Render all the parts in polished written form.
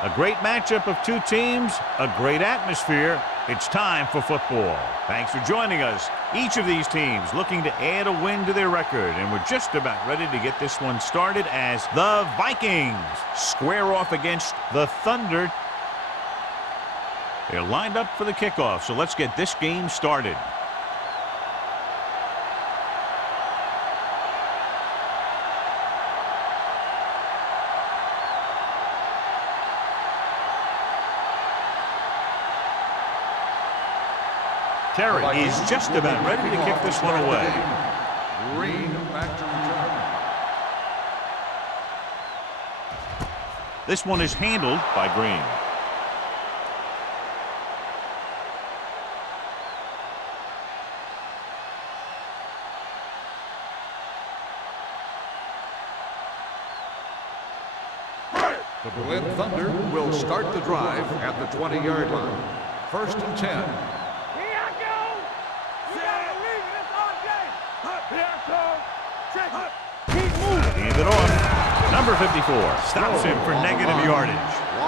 A great matchup of two teams, a great atmosphere. It's time for football. Thanks for joining us. Each of these teams looking to add a win to their record, and we're just about ready to get this one started as the Vikings square off against the Thunder. They're lined up for the kickoff, so let's get this game started. Terry is just about ready to kick this one away. Green back to return. This one is handled by Green. The Berlin Thunder will start the drive at the 20-yard line. 1st and 10. Hand it off. Number 54 stops him for negative yardage.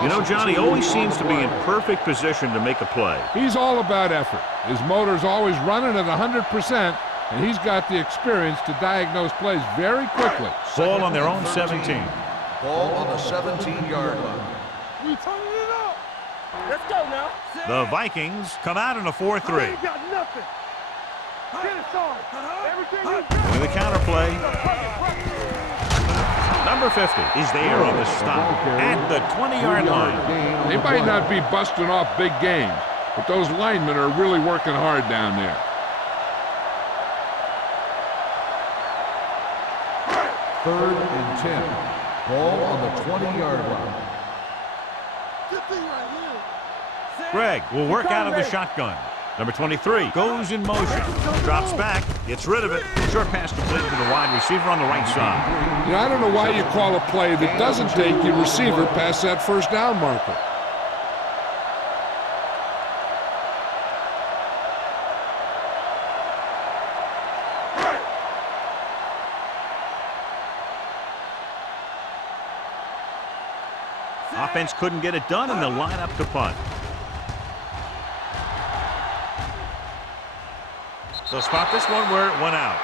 You know, Johnny always seems to be in perfect position to make a play. He's all about effort. His motor's always running at 100%, and he's got the experience to diagnose plays very quickly. Ball on their own 17. Ball on the 17-yard line. We turning it up. Let's go now. The Vikings come out in a 4-3. You got nothing. Get it started. Everything you got. With a counterplay. Number 50 is there on the stop at the 20-yard line. They might not be busting off big games, but those linemen are really working hard down there. Third and 10. Ball on the 20-yard line. Good thing right here. Greg will work out of the shotgun. Number 23 goes in motion. Drops back, gets rid of it. Short pass completed to the wide receiver on the right side. You know, I don't know why you call a play that doesn't take your receiver past that first down marker. Offense couldn't get it done, and they'll line up to punt. They'll spot this one where it went out.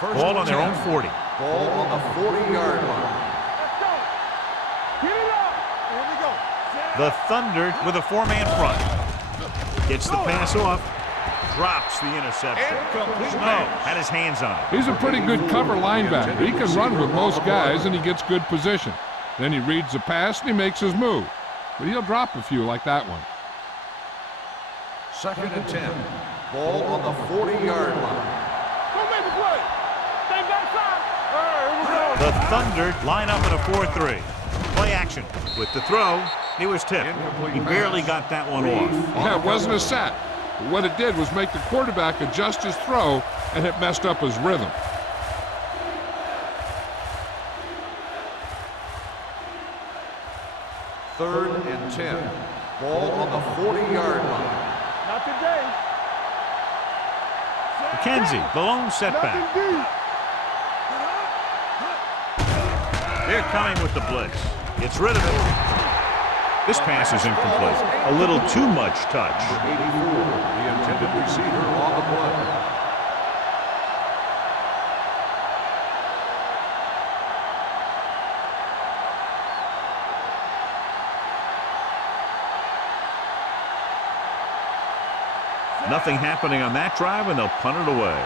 Ball on their own 40. Ball on the 40-yard line. Let's go. Get it up. Here we go. The Thunder with a four-man front. Gets the pass off. Drops the interception. Snow had his hands on it. He's a pretty good cover linebacker. He can run with most guys, and he gets good position. Then he reads the pass, and he makes his move. But he'll drop a few like that one. 2nd and 10. Ball on the 40-yard line. Don't make a play. Stay back side. All right, here we go. The Thunder line up in a 4-3. Play action with the throw. He was tipped. He barely got that one off. Yeah, it wasn't a sack. But what it did was make the quarterback adjust his throw, and it messed up his rhythm. Third and 10. Ball on the 40-yard line. Not today. McKenzie, the lone setback. Nothing deep. They're coming with the blitz. Gets rid of it. This pass is incomplete. A little too much touch. 84, the intended receiver on the play. Nothing happening on that drive, and they'll punt it away.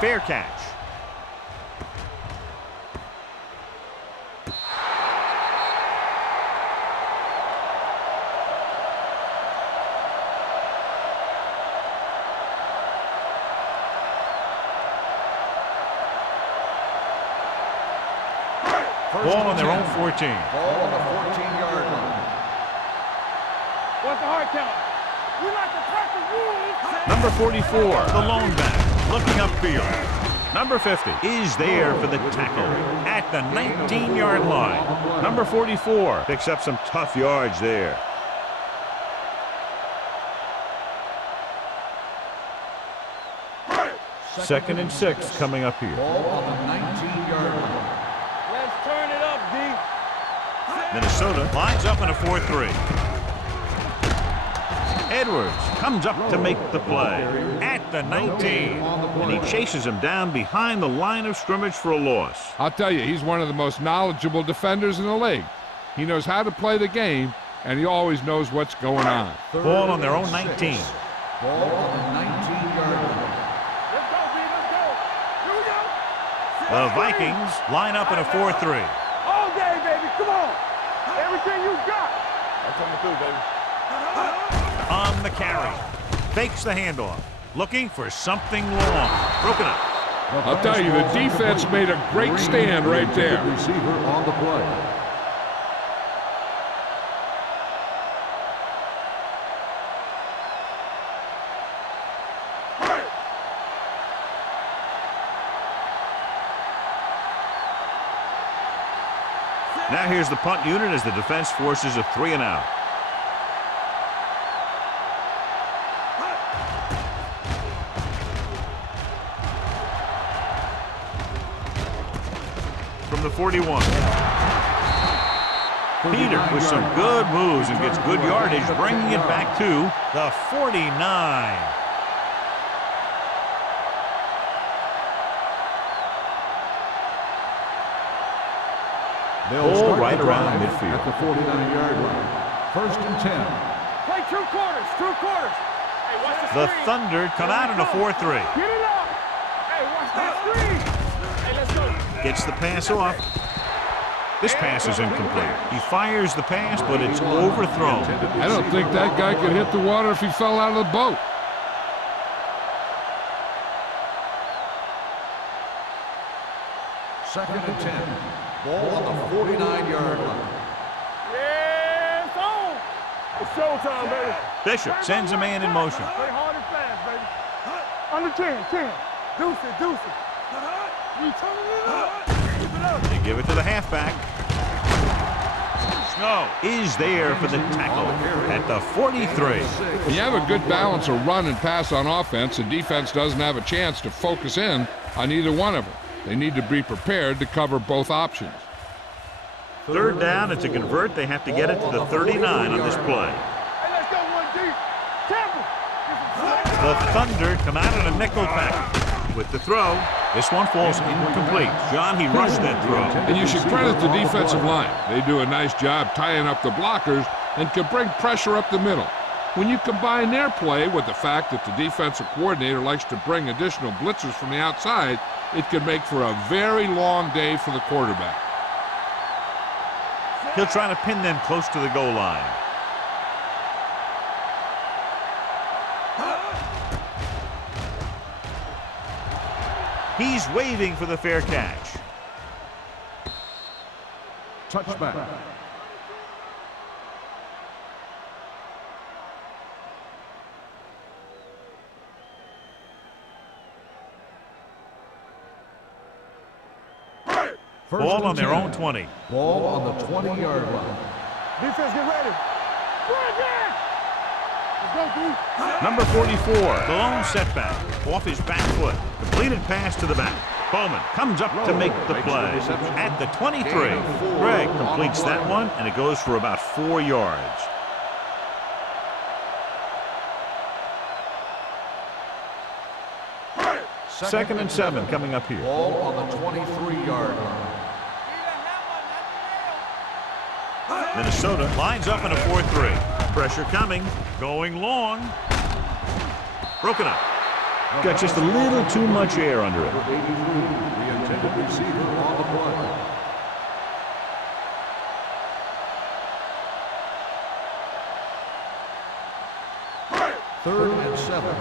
Fair catch. Ball on their own 14. Ball on the 14-yard line. What's the hard count? We like to crack the rules. Number 44, the lone back, looking upfield. Number 50 is there for the tackle at the 19-yard line. Number 44 picks up some tough yards there. Second and 6 coming up here. Ball on the 19-yard line. Let's turn it up, D. Minnesota lines up in a 4-3. Edwards comes up to make the play at the 19. And he chases him down behind the line of scrimmage for a loss. I'll tell you, he's one of the most knowledgeable defenders in the league. He knows how to play the game, and he always knows what's going on. Ball on their own 19. Ball on the 19-yard line. Let's go, B. Let's go. Here we go. The Vikings line up in a 4-3. All day, baby. Come on. Everything you got. That's coming through, baby. On the carry. Fakes the handoff. Looking for something long. Broken up. I'll tell you, the defense made a great stand right there. Receiver on the play. Now here's the punt unit as the defense forces a 3-and-out. From the 41. Peter with some good moves and gets good yardage, bringing it back to the 49. They'll right the around drive midfield. at the 49-yard line. First and 10. Play 2 quarters. 2 quarters. Hey, watch the The screen. Thunder come out in a 4-3. Get it up. Hey, watch that screen. Hey, let's go. Gets the pass off. This pass is incomplete. He fires the pass, but it's overthrown. I don't think that guy could hit the water if he fell out of the boat. Second and 10. Ball on the 49-yard line. Yeah, it's on. It's showtime, baby. Bishop sends a man in motion. Play hard and fast, baby. Under 10, 10. Deuce it, deuce it. You turning it up. Keep it up. They give it to the halfback. Snow is there for the tackle at the 43. When you have a good balance of run and pass on offense, the defense doesn't have a chance to focus in on either one of them. They need to be prepared to cover both options. Third down, and to convert, they have to get it to the 39 on this play. Hey, let's go one deep. Temple. The Thunder come out in a nickel pack with the throw. This one falls incomplete. John, he rushed that throw. And you should credit the defensive line. They do a nice job tying up the blockers and can bring pressure up the middle. When you combine their play with the fact that the defensive coordinator likes to bring additional blitzers from the outside, it can make for a very long day for the quarterback. He'll try to pin them close to the goal line. He's waving for the fair catch. Touchback. Ball on their own 20. Ball on the 20-yard line. Defense, get ready. Bring it. Let's go, D. Number 44, the lone setback. Off his back foot. Completed pass to the back. Bowman comes up to make the play at the 23. Greg completes that one, and it goes for about 4 yards. Second and 7 coming up here. Ball on the 23-yard line. Minnesota lines up in a 4-3. Pressure coming. Going long. Broken up. Got just a little too much air under it. The intended receiver on the play. Third and 7.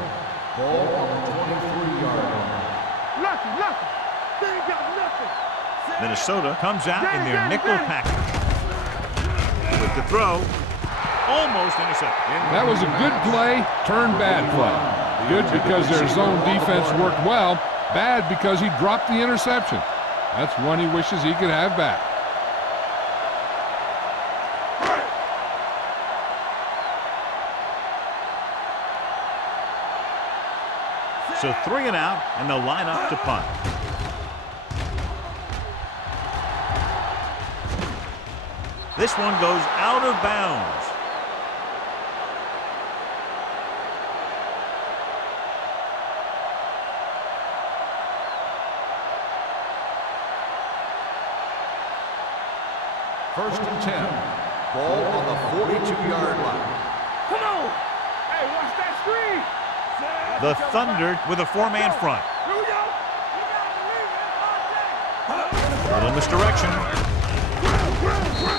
Ball on the 23-yard line. Nothing. They ain't got nothing. Minnesota comes out in their nickel package. With the throw. Almost intercepted. That was a good play, turned bad play. Good because their zone defense worked well, Bad because he dropped the interception. That's one he wishes he could have back. So 3 and out, and they'll line up to punt. This one goes out of bounds. First and 10. Ball on the 42-yard line. Come on. Hey, watch that screen. The Thunder with a 4-man front. Here we go. Little misdirection.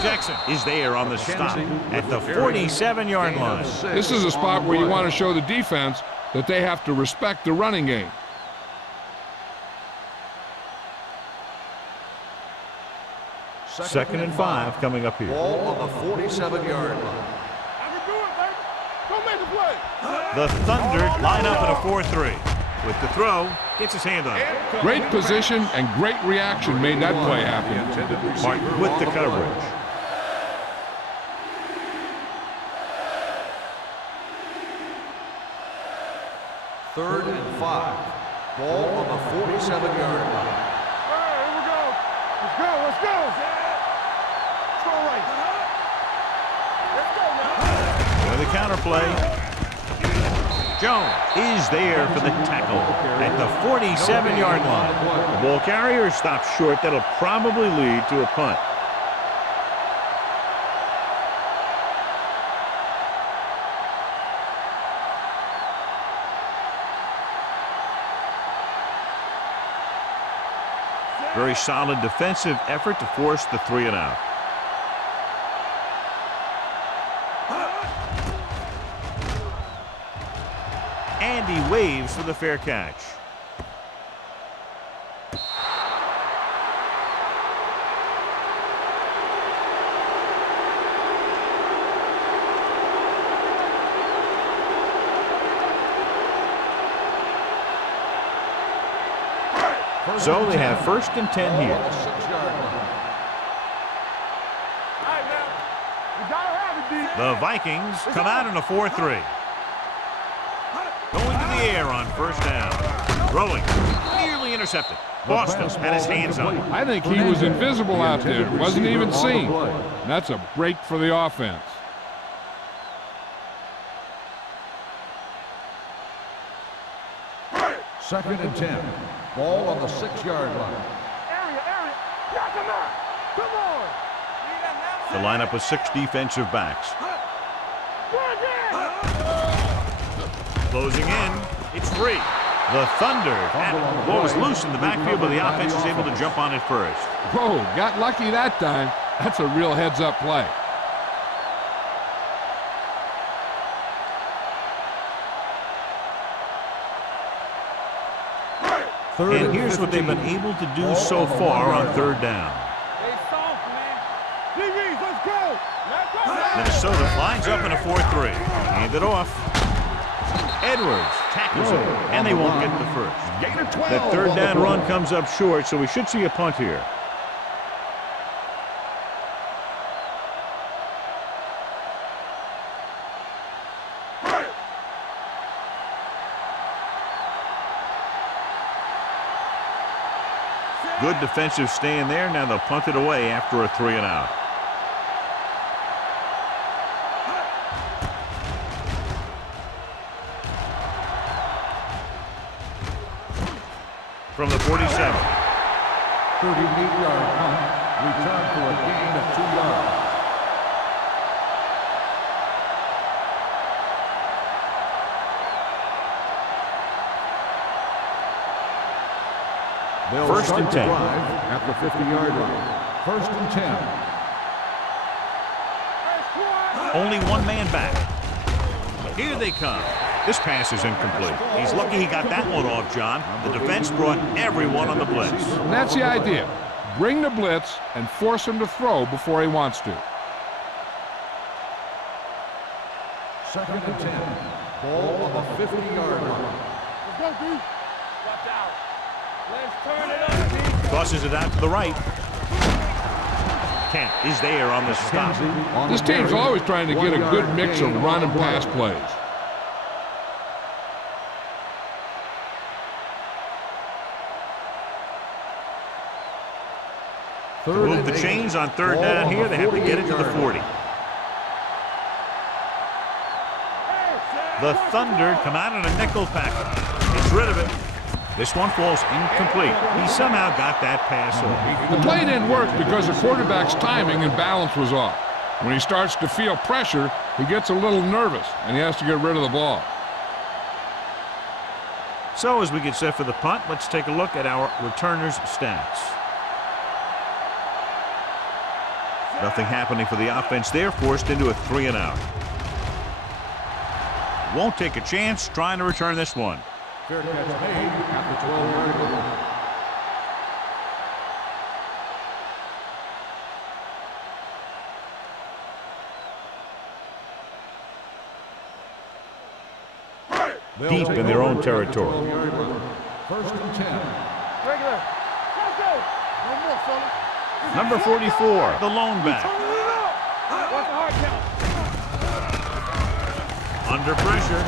Jackson is there on the stop at the 47-yard line. This is a spot where you want to show the defense that they have to respect the running game. Second and 5 coming up here. Ball on the 47-yard line. I can do it, baby. Go make the play. The Thunder line up in a 4-3. With the throw, gets his hand on it. Great position and great reaction made that play happen. Martin with the coverage. Third and 5. Ball on the 47-yard line. All right, here we go. Let's go. Let's go. Throw right. Let's go now. With the counter play. Jones is there for the tackle at the 47-yard line. The ball carrier stops short. That'll probably lead to a punt. Very solid defensive effort to force the 3 and out. And he waves for the fair catch. So they have first and 10 here. All right, now. We gotta have it, D. The Vikings come out in a 4-3. Going to the air on first down. Throwing. Nearly intercepted. Boston had his hands on it. I think he was invisible out there. Wasn't even seen. That's a break for the offense. Second and 10. Ball on the 6-yard line. Area. Yeah, come on. Come on. The lineup with 6 defensive backs. Closing in. It's free. The Thunder had it. The ball was loose in the backfield, but the offense was able to jump on it first. Whoa, got lucky that time. That's a real heads-up play. And here's what they've been able to do so far on third down. Hey, soft, man. DBs, let's go. Minnesota lines up in a 4-3. Hand it off. Edwards tackles it, and they won't get the first. That third down run comes up short, so we should see a punt here. Good defensive stand there. Now they'll punt it away after a 3 and out. From the 47. 38-yard punt. Return for a gain of 2 yards. First and 10. At the 50-yard line. First and 10. Only one man back. Here they come. This pass is incomplete. He's lucky he got that one off, John. The defense brought everyone on the blitz. And that's the idea. Bring the blitz and force him to throw before he wants to. Second and 10. Ball on the 50-yard line. Let's go, D. Watch out. Tosses it out to the right. Kent is there on the stop. This team's always trying to get a good mix of run and pass plays. To move the chains on third down here, they have to get it to the 40. The Thunder come out in a nickel package. Gets rid of it. This one falls incomplete. He somehow got that pass off. The play didn't work because the quarterback's timing and balance was off. When he starts to feel pressure, he gets a little nervous, and he has to get rid of the ball. So as we get set for the punt, let's take a look at our returners' stats. Nothing happening for the offense there, forced into a 3-and-out. Won't take a chance trying to return this one. Fair catch made at the 12-yard line. Deep in their own territory. First and 10. Regular. Let's go. No more, fellas. Number 44, the lone back. What's the hard count? Under pressure,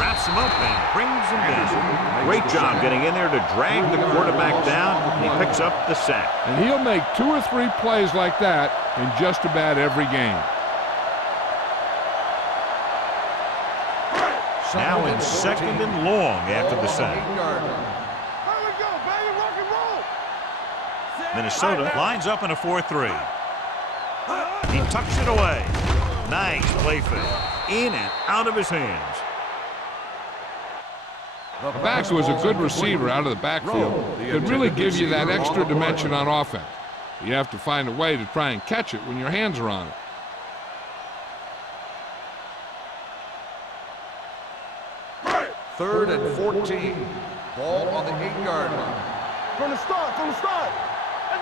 wraps him up and brings him down. Great job getting in there to drag the quarterback down, and he picks up the sack. And he'll make 2 or 3 plays like that in just about every game. Now in second and long after the sack. Here we go, baby. Rock and roll. Minnesota lines up in a 4-3. He tucks it away. Nice play fake. In and out of his hands. The back was a good receiver out of the backfield. Could really give you that extra dimension on offense. You have to find a way to try and catch it when your hands are on it. Third and 14. Ball on the 8-yard line. From the start. Let's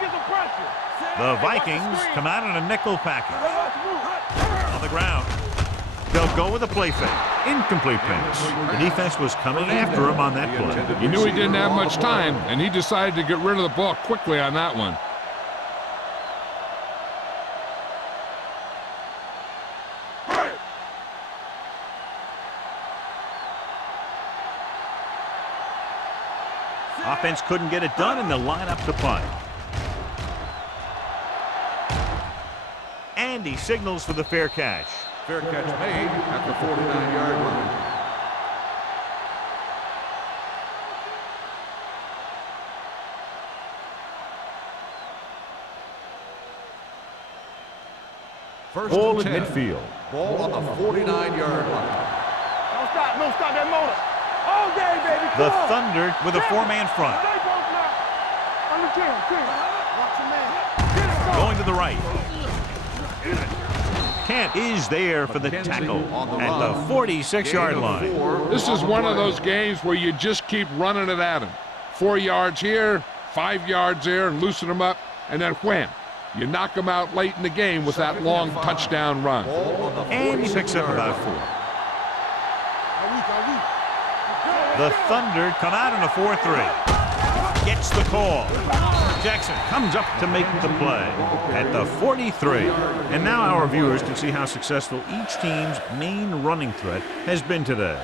get some pressure. The Vikings come out in a nickel package. On the ground. They'll go with a play fake. Incomplete pass. The defense was coming after him on that play. He knew he didn't have much time, and he decided to get rid of the ball quickly on that one. Offense couldn't get it done, and they'll line up to punt. And he signals for the fair catch. Fair catch made at the 49-yard line. First Ball and at 10. midfield. Ball on the 49-yard line. Don't stop that motor. All day, baby. Come The on. Thunder with a 4-man front. Stay close now. Under 10. Watch your man. Get it, go. Going to the right. Kent is there for the tackle at the 46-yard line. This is one of those games where you just keep running it at him. 4 yards here, 5 yards there, and loosen them up, and then wham. You knock them out late in the game with that long touchdown run. And he picks up about 4. The Thunder come out in a 4-3. Gets the call. Jackson comes up to make the play at the 43. And now our viewers can see how successful each team's main running threat has been today.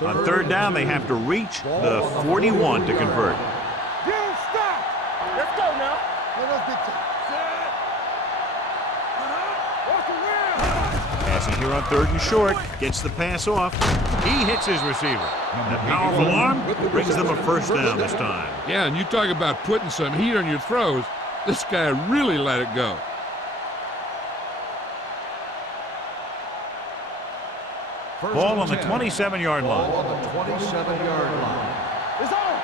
On third down, they have to reach the 41 to convert. Don't stop. Let's go now. Let us dictate. Watch the wheel. Passing here on third and short. Gets the pass off. He hits his receiver. That powerful arm brings them a first down this time. Yeah, and you talk about putting some heat on your throws. This guy really let it go. Ball on the 27-yard line. Ball on the 27-yard line. It's on.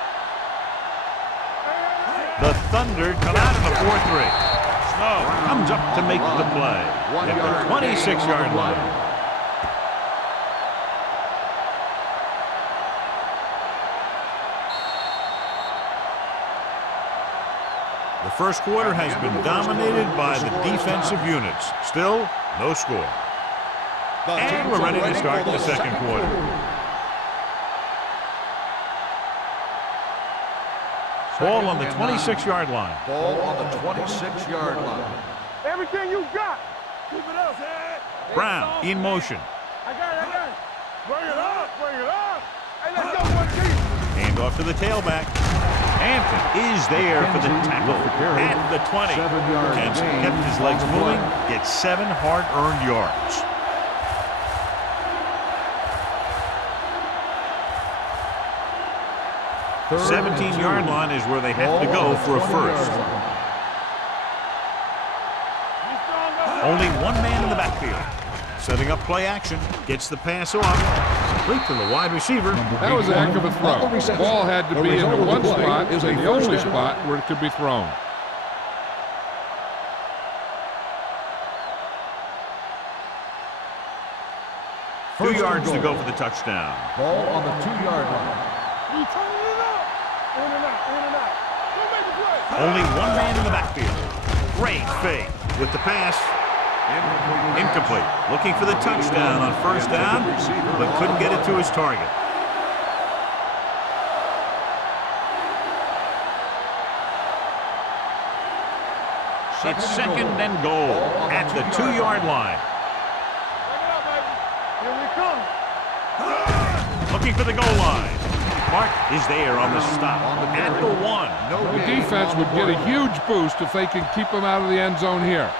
The Thunder come out in the 4-3. Snow comes up to make the play at the 26-yard line. The first quarter has been dominated by the defensive units. Still, no score. And we're ready to start the second quarter. Ball on the and 26-yard line. Ball on the 26-yard line. Everything you got. Keep it up, man. Brown in motion. I got it. Bring it up. Hey, let's go, one team. Hand off to the tailback. Hampton is there for the tackle at the 20. Jensen kept his legs moving, gets 7 hard-earned yards. The 17-yard line is where they have to go for a first. Only one man in the backfield. Setting up play action. Gets the pass off. Complete to the wide receiver. That was a heck of a throw. The ball had to be in the one spot is the only spot where it could be thrown. Two yards to go for the touchdown. Ball on the 2-yard line. You turning it up. In and out. Go make the play. Only one man in the backfield. Great fake with the pass. Incomplete. Looking for the touchdown on first down, but couldn't get it to his target. It's second and goal at the 2-yard line. Bring it up, baby. Here we come. Looking for the goal line. Mark is there on the stop at the 1. The defense would get a huge boost if they can keep him out of the end zone here.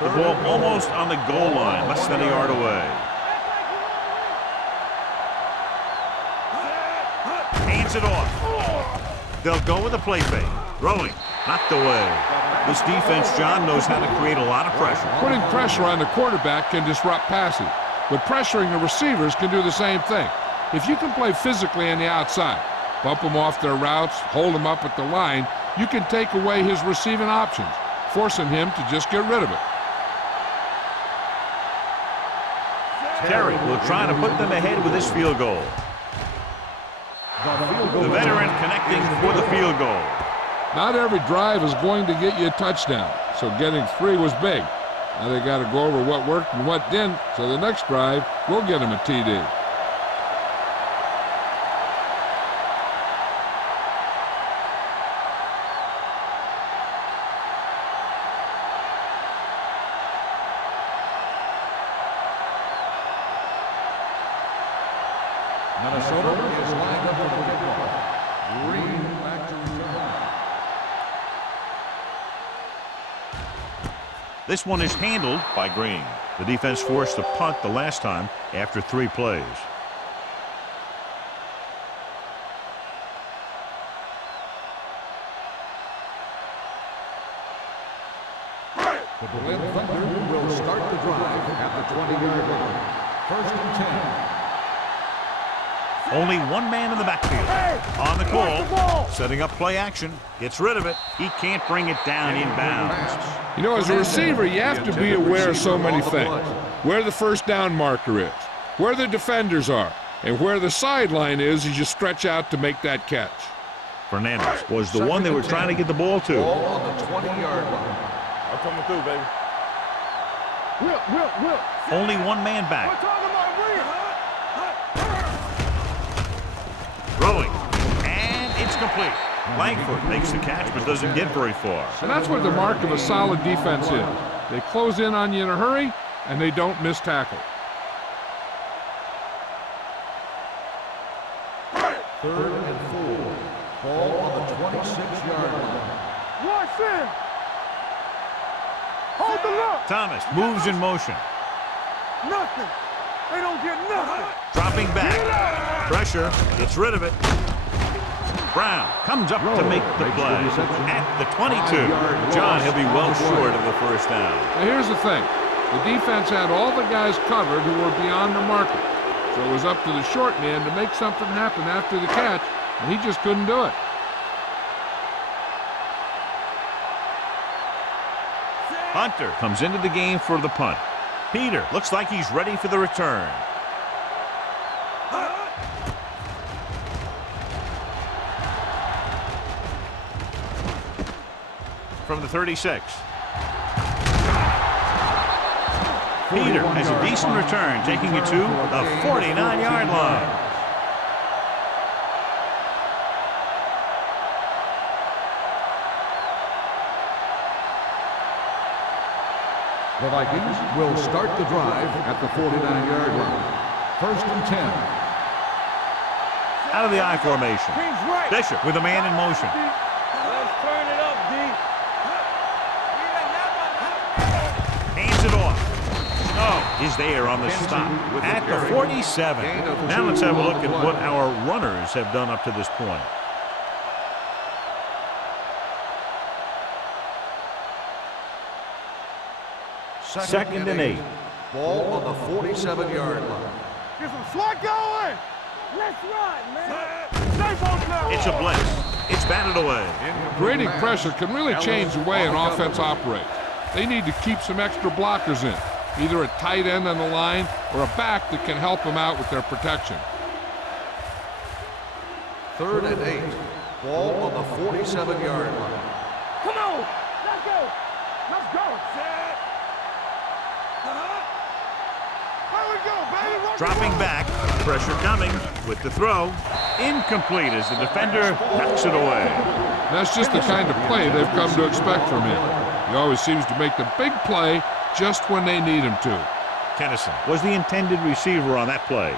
The ball almost on the goal line, less than a yard away. Hands it off. They'll go with a play fake. Throwing, knocked away. This defense, John, knows how to create a lot of pressure. Putting pressure on the quarterback can disrupt passing, but pressuring the receivers can do the same thing. If you can play physically on the outside, bump them off their routes, hold them up at the line, you can take away his receiving options, forcing him to just get rid of it. Terry will try to put them ahead with this field goal. The veteran connecting for the field goal. Not every drive is going to get you a touchdown, so getting 3 was big. Now they got to go over what worked and what didn't, so the next drive will get them a TD. Minnesota is lined up for the kickoff. Green back to return. This one is handled by Green. The defense forced a punt the last time after 3 plays. The Berlin Thunder will start the drive at the 20-yard line. First and 10. Only one man in the backfield. On the call, setting up play action. Gets rid of it. He can't bring it down inbounds. You know, as a receiver, you have to be aware of so many things. Where the first down marker is, where the defenders are, and where the sideline is as you stretch out to make that catch. Fernandez was the one they were trying to get the ball to. Ball on the 20-yard line. I'm coming through, baby. Will. Only one man We're back. talking about Will. Throwing. And it's complete. Langford makes the catch but doesn't get very far. And that's what the mark of a solid defense is. They close in on you in a hurry, and they don't miss tackle. Third and 4. Ball on the 26-yard line. Watch in. Hold the look. Thomas moves in motion. Nothing. They don't get nothing. Dropping back. Pressure. Gets rid of it. Brown comes up to make the play at the 22. John, he'll be well short of the first down. Now here's the thing. The defense had all the guys covered who were beyond the marker. So it was up to the short man to make something happen after the catch, and he just couldn't do it. Hunter comes into the game for the punt. Peter looks like he's ready for the return. From the 36. Peter has a decent return, taking it to the 49-yard line. The Vikings will start the drive at the 49-yard line. First and 10. Out of the I formation. Bishop with a man in motion. Let's turn it up, D. Hands it off. Oh, is there on the stop at the 47. Now let's have a look at what our runners have done up to this point. Second and 8. Ball on the 47-yard line. Get some slot going. Let's run, man. Safe on now. It's a blitz. It's batted away. Creating pressure can really change the way an offense operates. They need to keep some extra blockers in, either a tight end on the line or a back that can help them out with their protection. Third and 8. Ball on the 47-yard line. Come on. Let's go. Let's go. There we go, baby. Dropping back. Pressure coming with the throw. Incomplete as the defender knocks it away. That's just the kind of play they've come to expect from him. He always seems to make the big play just when they need him to. Tennyson was the intended receiver on that play.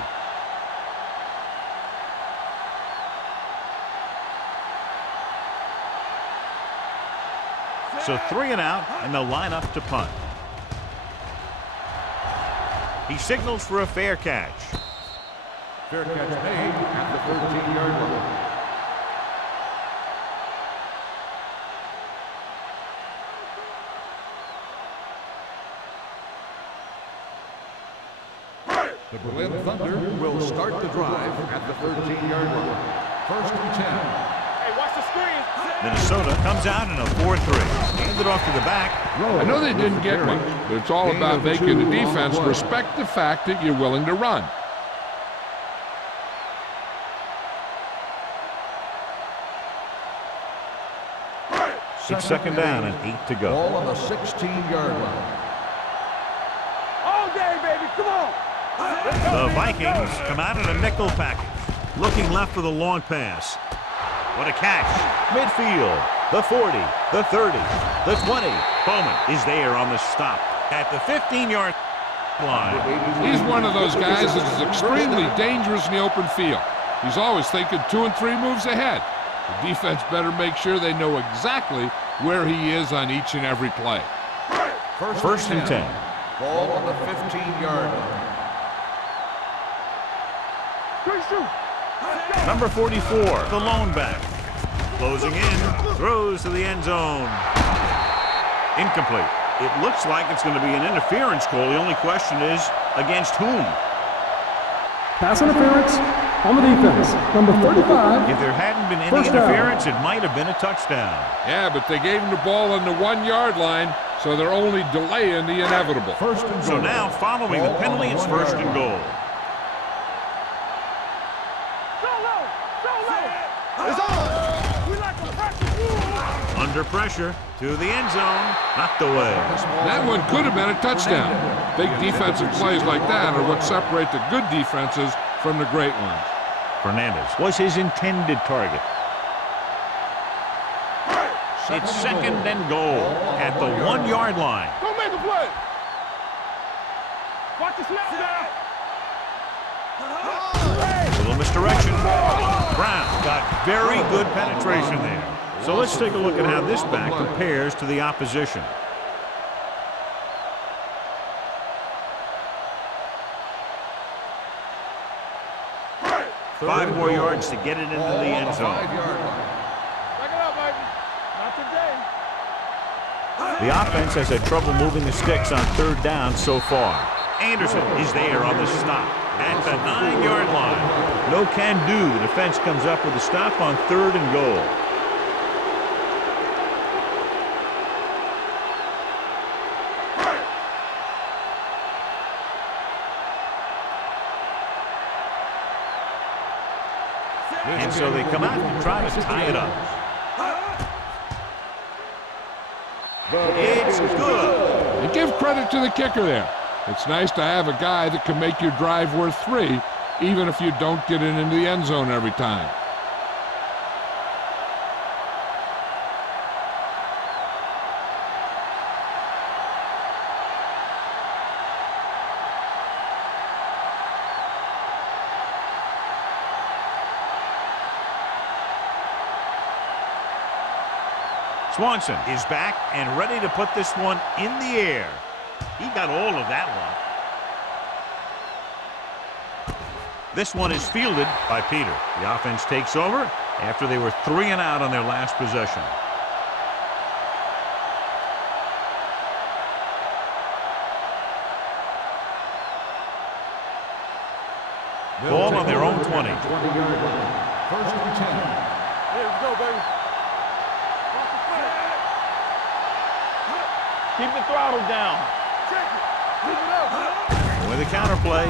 So 3 and out, and they'll line up to punt. He signals for a fair catch. Fair catch made at the 13-yard line. The Berlin Thunder will start the drive at the 13-yard line. First and 10. Hey, watch the screen. Minnesota comes out in a 4-3. Handed off to the back. I know they didn't get much, but it's all about making the defense respect the fact that you're willing to run. It's second down and 8 to go. Ball on the 16-yard line. All day, baby. Come on. The Vikings come out in a nickel package. Looking left for the long pass. What a catch. Midfield. The 40. The 30. The 20. Bowman is there on the stop at the 15-yard line. He's one of those guys that is extremely dangerous in the open field. He's always thinking 2 and 3 moves ahead. The defense better make sure they know exactly where he is on each and every play. First and 10. Ball on the 15-yard line. Number 44, the lone back. Closing in, throws to the end zone. Incomplete. It looks like it's going to be an interference call. The only question is, against whom? Pass interference on the defense. Number 35. If there hadn't been any First down. interference, it might have been a touchdown. Yeah, but they gave him the ball on the 1-yard line, so they're only delaying the inevitable. First and goal. So now, following the penalty, it's first and goal. It's on. We like to practice you. Under pressure to the end zone, knocked away. That one could have been a touchdown. Big defensive plays like that are what separate the good defenses from the great ones. Fernandez was his intended target. It's second and goal at the 1-yard line. Don't make a play. Watch the snap down. A little misdirection. Brown got very good penetration there. So let's take a look at how this back compares to the opposition. Five more yards to get it into the end zone. Back it up, baby. Not today. The offense has had trouble moving the sticks on third down so far. Anderson is there on the stop at the 9-yard line. No can do. The defense comes up with a stop on third and goal. And so they come out to try to tie it up. It's good. And give credit to the kicker there. It's nice to have a guy that can make your drive worth 3, even if you don't get it into the end zone every time. Swanson is back and ready to put this one in the air. He got all of that one. This one is fielded by Peter. The offense takes over after they were 3 and out on their last possession. Ball on their own 20. 20-yard line. First and 10. Here we go, baby. Keep the throttle down. Check it. Keep it up. With a counterplay.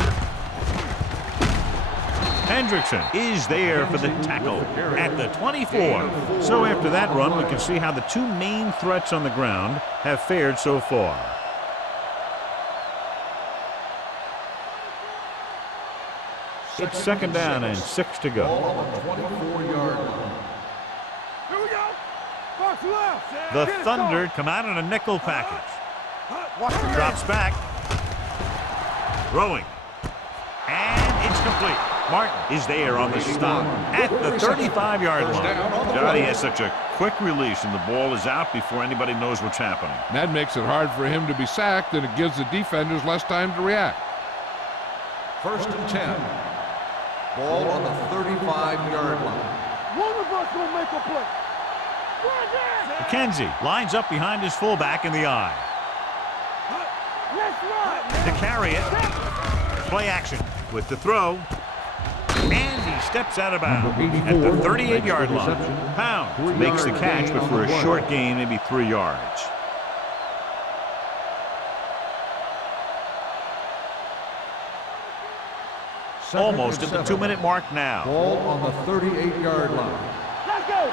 Hendrickson is there for the tackle at the 24. So after that run, we can see how the 2 main threats on the ground have fared so far. It's 2nd down and 6 to go. Ball on the 24-yard line. Here we go. Box left. The Get it Thunder going. come out in a nickel package. Watch the man. Drops back. Throwing. And it's complete. Martin is there on the stop at the 35-yard line. God, he has such a quick release, and the ball is out before anybody knows what's happening. And that makes it hard for him to be sacked, and it gives the defenders less time to react. First and 10. Ball on the 35-yard line. One of us will make a play. Right there. McKenzie lines up behind his fullback in the eye. Let's run. To carry it. Play action with the throw. And he steps out of bounds at the 38-yard line. Pound makes the catch, but for a short gain, maybe 3 yards. Almost at the 2-minute mark now. Ball on the 38-yard line. Let's go.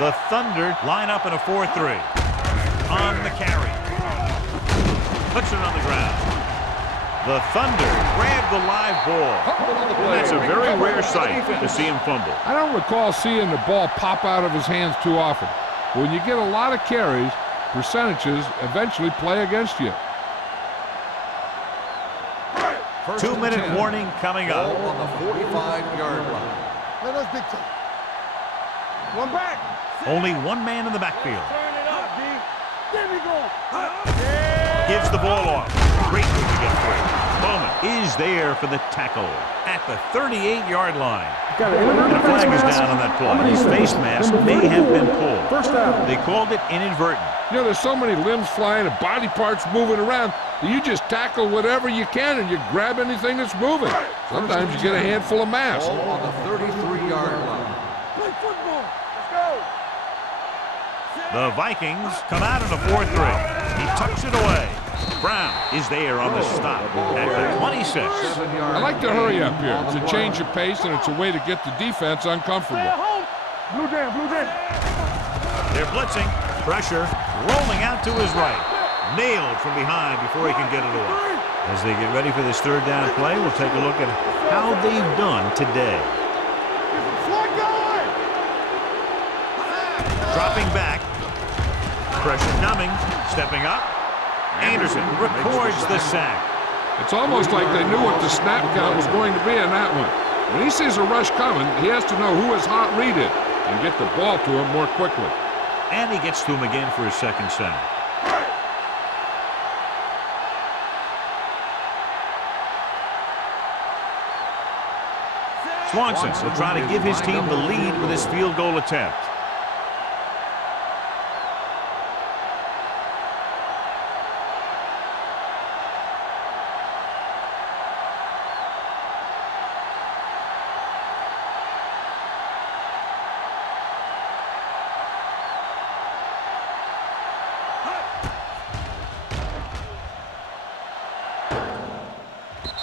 The Thunder line up in a 4-3. On the carry. Puts it on the ground. The Thunder grab the live ball. And that's a very rare sight to see him fumble. I don't recall seeing the ball pop out of his hands too often. When you get a lot of carries, percentages eventually play against you. 2-minute warning coming up. Ball on the 45-yard line. Let us dictate. One back. Only 1 man in the backfield. Turn it up, D. Get me going. Gives the ball off. Great move to get free. Bowman is there for the tackle at the 38-yard line. Got an inadvertent And a flag face is mask down on that on the play. His defense. face mask Number may have 34. been pulled. First down. They called it inadvertent. You know, there's so many limbs flying and body parts moving around that you just tackle whatever you can and you grab anything that's moving. Sometimes you get a handful of mass. Ball on the 33-yard line. Play football. Let's go. The Vikings come out in a 4-3. He tucks it away. Brown is there on the stop at the 26. I like to hurry up here. It's a change of pace and it's a way to get the defense uncomfortable. Stay at home. Blue jam, blue jam. They're blitzing. Pressure rolling out to his right. Nailed from behind before he can get it away. As they get ready for this 3rd down play, we'll take a look at how they've done today. Slide going. Dropping back. Pressure coming. Stepping up. Anderson records the sack. It's almost like they knew what the snap count was going to be in that one. When he sees a rush coming, he has to know who his hot read is and get the ball to him more quickly. And he gets to him again for his 2nd sack. Swanson will try to give his team the lead with his field goal attempt.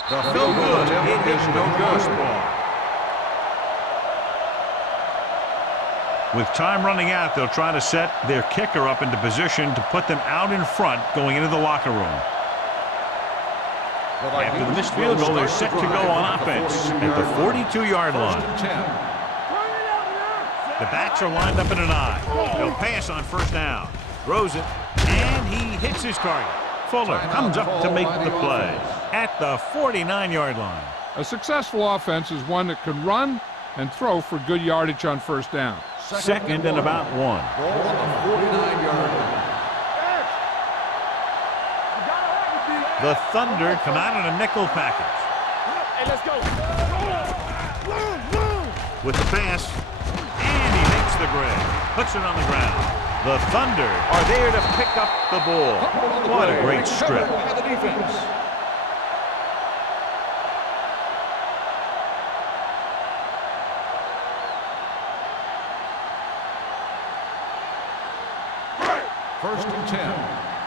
The No field goal good. attempt It is is no no good. good. With time running out, they'll try to set their kicker up into position to put them out in front going into the locker room. After the missed field goal, they're set to go on offense at the 42-yard line. The backs are lined up in an I. They'll pass on first down. Throws it, and he hits his target. Fuller comes up to make the play at the 49-yard line. A successful offense is one that can run and throw for good yardage on first down. Second and about 1. Ball on the 49-yard line. The Thunder come out in a nickel package. Hey, let's go. With the pass, and he makes the grab. Puts it on the ground. The Thunder are there to pick up the ball. What a great strip. By the defense. First and 10.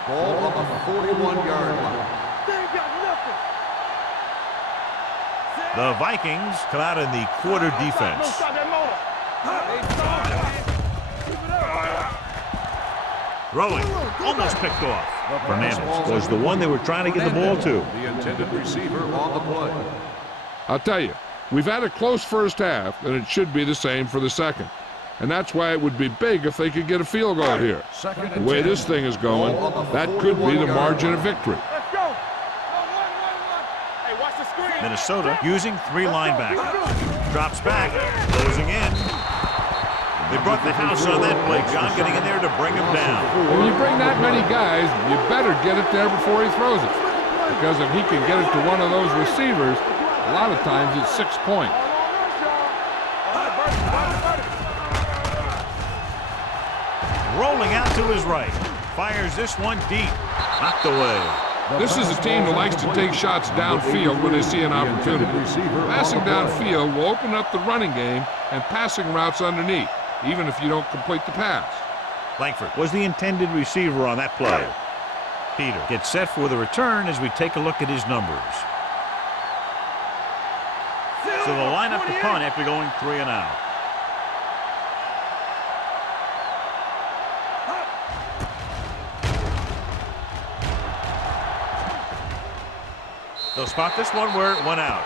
Ball on the 41-yard line. They ain't got nothing. The Vikings come out in the quarter No, defense. stop that motor. Keep it up. Throwing, almost picked off. Fernandez was the one they were trying to get the ball to. The intended receiver on the play. I'll tell you, we've had a close first half, and it should be the same for the second. And that's why it would be big if they could get a field goal here. Second The and way 10. this thing is going, that could be the margin of victory. Let's go. Hey, watch the screen. Minnesota using 3 linebackers. Drops back, closing in. They brought the house on that play. John getting in there to bring him down. When you bring that many guys, you better get it there before he throws it. Because if he can get it to one of those receivers, a lot of times it's 6 points. Rolling out to his right. Fires this one deep. Knocked away. This is a team that likes to take shots downfield when they see an opportunity. Passing downfield will open up the running game and passing routes underneath, even if you don't complete the pass. Langford was the intended receiver on that play. Peter gets set for the return as we take a look at his numbers. So they'll line up the punt after going 3 and out. They'll spot this one where it went out.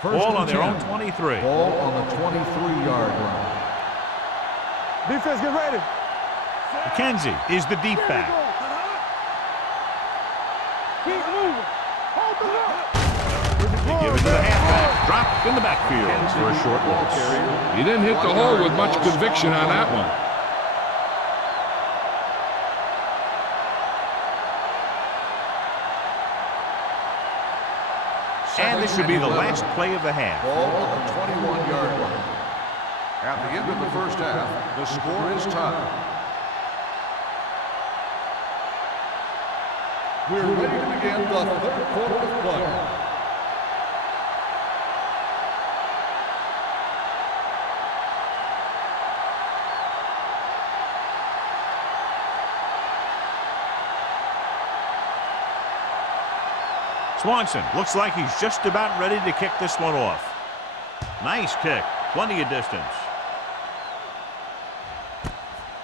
Ball on their own 23. Ball on the 23-yard line. Defense, get ready. McKenzie is the deep back. Keep moving. Hold the look. They give it to the halfback. Dropped in the backfield for a short loss. He didn't hit the hole with much conviction on that one. And this should be the last play of the half. Ball on the 21-yard line. At the end of the first half, the score is tied. We're ready to begin the third quarter of play. Swanson looks like he's just about ready to kick this one off. Nice kick. Plenty of distance.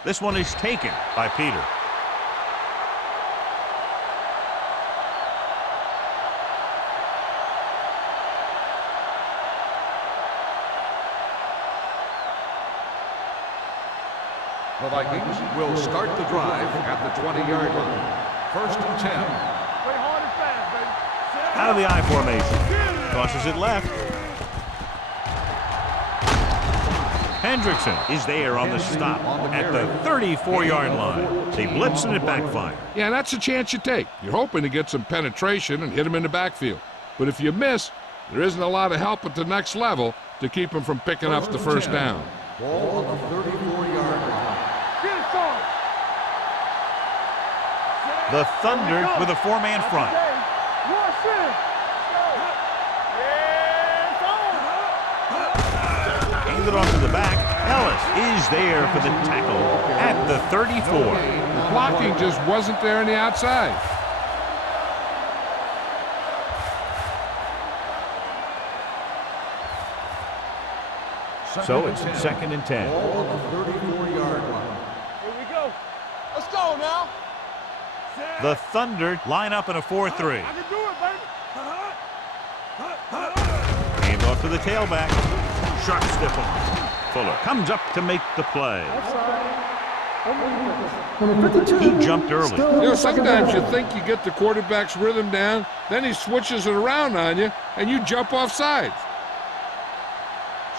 This one is taken by Peter. The Vikings will start the drive at the 20-yard line. First and 10. Play hard and fast, baby. Out of the I formation. Tosses it left. Hendrickson is there on the stop at the 34-yard line. They blitz and it backfires. Yeah, that's a chance you take. You're hoping to get some penetration and hit him in the backfield. But if you miss, there isn't a lot of help at the next level to keep him from picking up the first down. Ball on the 34-yard line. Get it started. The Thunder with a 4-man front. Rush in. Yeah, it's on. Hand it off to the back. Ellis is there for the tackle at the 34. The blocking just wasn't there on the outside. So it's 2nd and 10. Ball on the 34-yard line. Here we go. Let's go now. The Thunder line up in a 4-3. I can do it, baby. Hand off to the tailback. Sharp stiff arm. Fuller comes up to make the play. Number 52. He jumped early. You know, sometimes you think you get the quarterback's rhythm down, then he switches it around on you, and you jump off sides.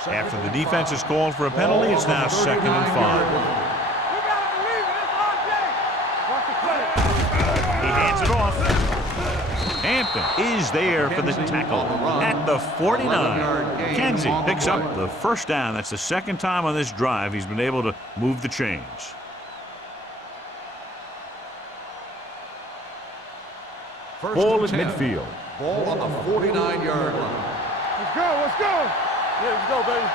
After the defense is called for a penalty, it's now 2nd and 5. We gotta believe it. It's our day. Watch the play. He hands it off. Hampton is there for the tackle at the 49. Kenzie picks up the first down. That's the 2nd time on this drive he's been able to move the chains. Ball at midfield. Ball on the 49-yard line. Let's go. Let's go. Yeah, let's go, baby.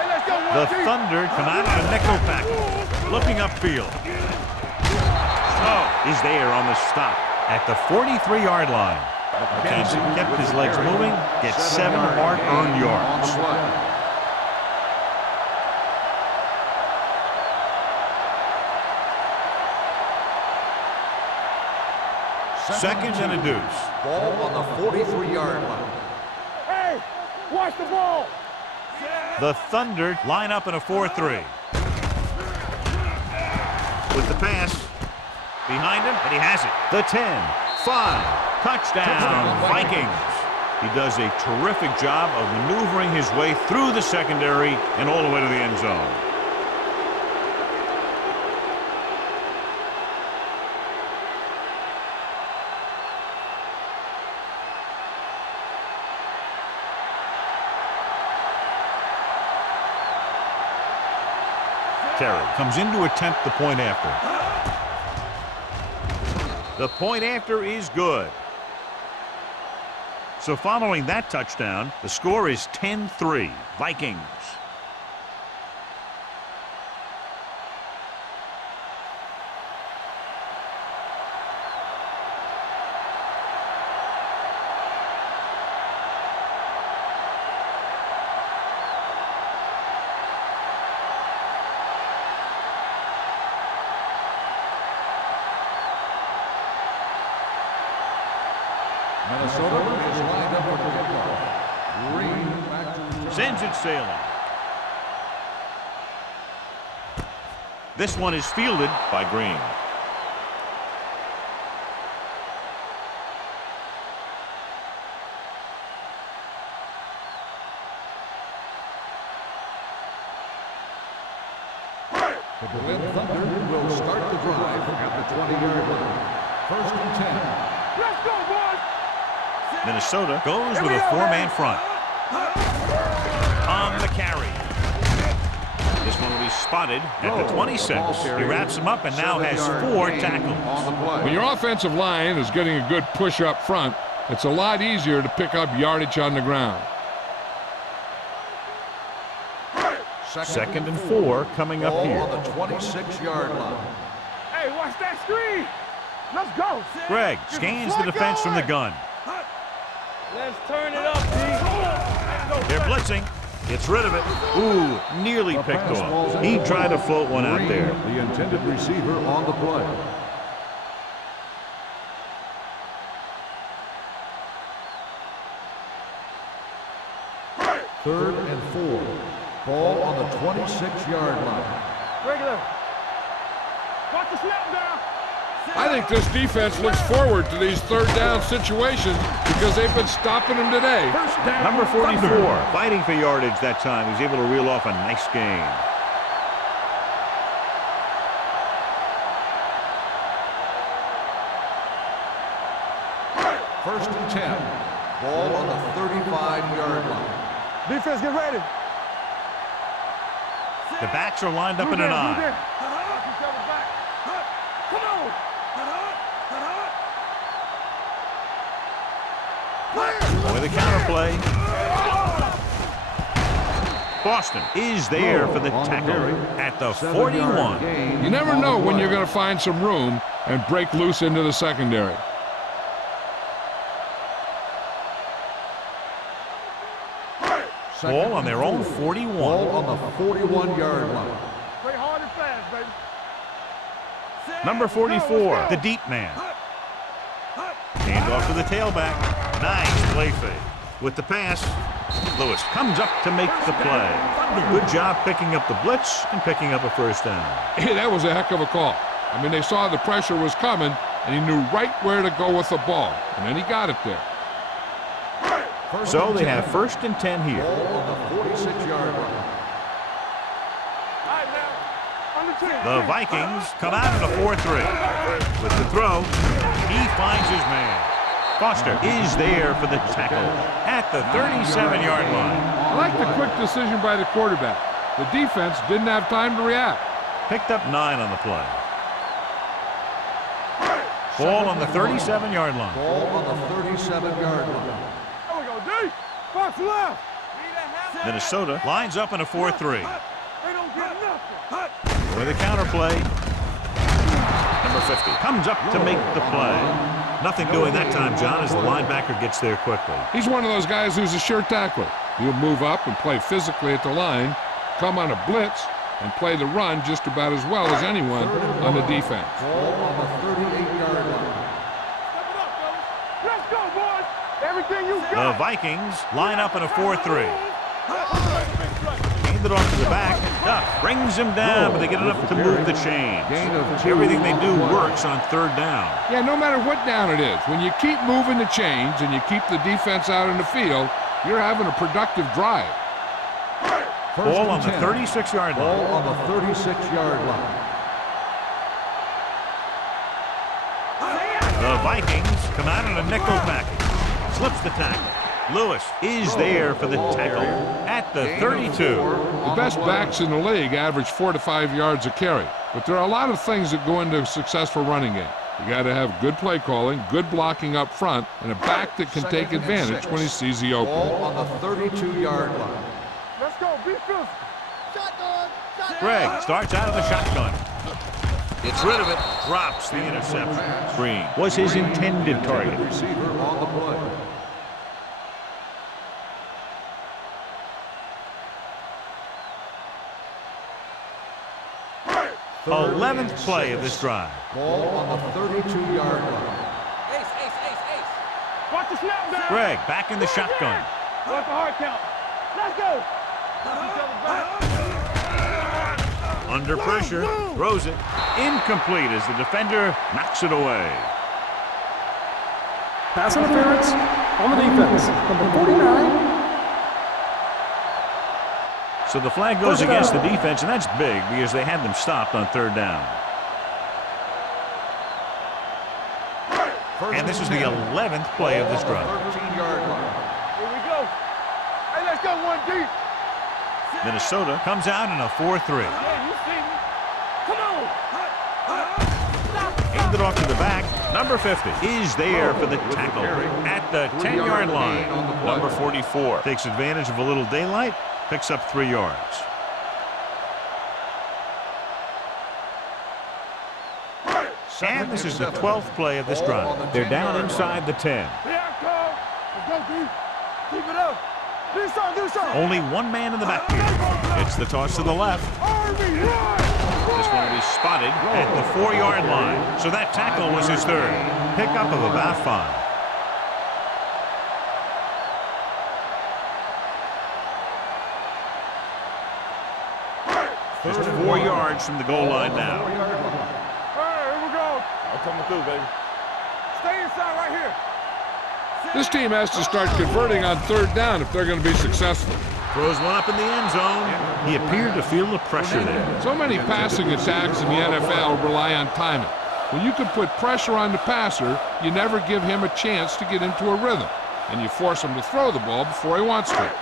Hey, let's go. The Thunder come out of the nickel package, looking upfield. Oh, he's there on the stop at the 43-yard line. McKenzie kept his legs moving, gets 7 hard-earned yards. Second and a deuce. Ball on the 43-yard line. Hey, watch the ball. The Thunder line up in a 4-3. With the pass behind him, and he has it. The 10, 5, touchdown, Vikings. He does a terrific job of maneuvering his way through the secondary and all the way to the end zone. Terry comes in to attempt the point after. The point after is good. So following that touchdown, the score is 10-3, Vikings. Minnesota is lined up for the kickoff. Green back to return. Sends it sailing. This one is fielded by Green. The Berlin Thunder will start the drive at the 20-yard line. 1st and 10. Let's go, boys. Minnesota goes with a 4-man front. On the carry. This one will be spotted at the 26. He wraps him up and now has 4 tackles. On the play. When your offensive line is getting a good push up front, it's a lot easier to pick up yardage on the ground. 2nd and 4 coming up Ball here. on the 26-yard line. Hey, watch that screen. Let's go. Greg scans the defense from the gun. Let's turn it up, D. They're blitzing. Gets rid of it. Ooh, nearly picked off. He tried to float one out there. The intended receiver on the play. Third and 4. Ball on the 26-yard line. Regular. Watch the snap down. I think this defense looks forward to these 3rd down situations because they've been stopping them today. Number 44, fighting for yardage that time. He's able to reel off a nice gain. First and 10. Ball on the 35-yard line. Defense, get ready. The backs are lined up in an eye. Come on. With a counter play. Boston is there for the tackle at the 41. You never know when you're going to find some room and break loose into the secondary. Ball on their own 41. Ball on the 41-yard line. Play hard and fast, baby. Number 44, the deep man. Hand off to the tailback. Nice play fake. With the pass, Lewis comes up to make the play. Good job picking up the blitz and picking up a first down. Hey, that was a heck of a call. I mean, they saw the pressure was coming, and he knew right where to go with the ball, and then he got it there. So they have first and 10 here. Ball on the 46-yard line. The Vikings come out in a 4-3. With the throw, he finds his man. Foster is there for the tackle at the 37-yard line. I like the quick decision by the quarterback. The defense didn't have time to react. Picked up 9 on the play. Ball on the 37-yard line. Ball on the 37-yard line. There we go, D. Box left. Minnesota lines up in a 4-3. They don't get nothing. With a counter play. Number 50 comes up to make the play. Nothing doing that time, John, as the linebacker gets there quickly. He's one of those guys who's a sure tackler. He'll move up and play physically at the line, come on a blitz, and play the run just about as well as anyone on the defense. Ball on the 38-yard line. Let's go, boys. Everything you got. The Vikings line up in a 4-3. Hand it off to the back. Duck brings him down, but they get enough to move the chains. Everything they do works on third down. Yeah, no matter what down it is, when you keep moving the chains and you keep the defense out in the field, you're having a productive drive. Ball on the 36-yard line. Ball on the 36-yard line. The Vikings come out in a nickel package. Slips the tackle. Lewis is there for the tackle at the 32. The best backs in the league average 4 to 5 yards a carry, but there are a lot of things that go into a successful running game. You got to have good play calling, good blocking up front, and a back that can take advantage when he sees the opening. Ball on the 32-yard line. Let's go. Be physical. Greg starts out of the shotgun. Gets rid of it. Drops the interception. Green was his intended target. Receiver on the play. 11th play of this drive. Ball on the 32-yard line. Watch the snap down. Greg back in the shotgun. Watch the hard count. Let's go. Under pressure, throws it. Incomplete as the defender knocks it away. Pass interference on the defense. Number 49. So the flag goes against the defense, and that's big because they had them stopped on third down. And this is the 11th play of this drive. 13-yard line. Here we go. Hey, let's go one deep. Minnesota comes out in a 4-3. Yeah, you see me. Come on. Hand it off to the back. Number 50 is there for the tackle at the 10-yard line. Number 44 takes advantage of a little daylight, picks up 3 yards. And this is the 12th play of this drive. They're down inside the 10. Here I come. Let's go deep. Keep it up. Do something. Only one man in the backfield. It's the toss to the left. This one will be spotted at the 4-yard line. So that tackle was his third. Pickup of about 5. Just 4 yards from the goal line now. All right, here we go. I'm coming through, baby. Stay inside right here. This team has to start converting on third down if they're going to be successful. Throws one up in the end zone. He appeared to feel the pressure there. So many passing attacks in the NFL rely on timing. When you can put pressure on the passer, you never give him a chance to get into a rhythm, and you force him to throw the ball before he wants to.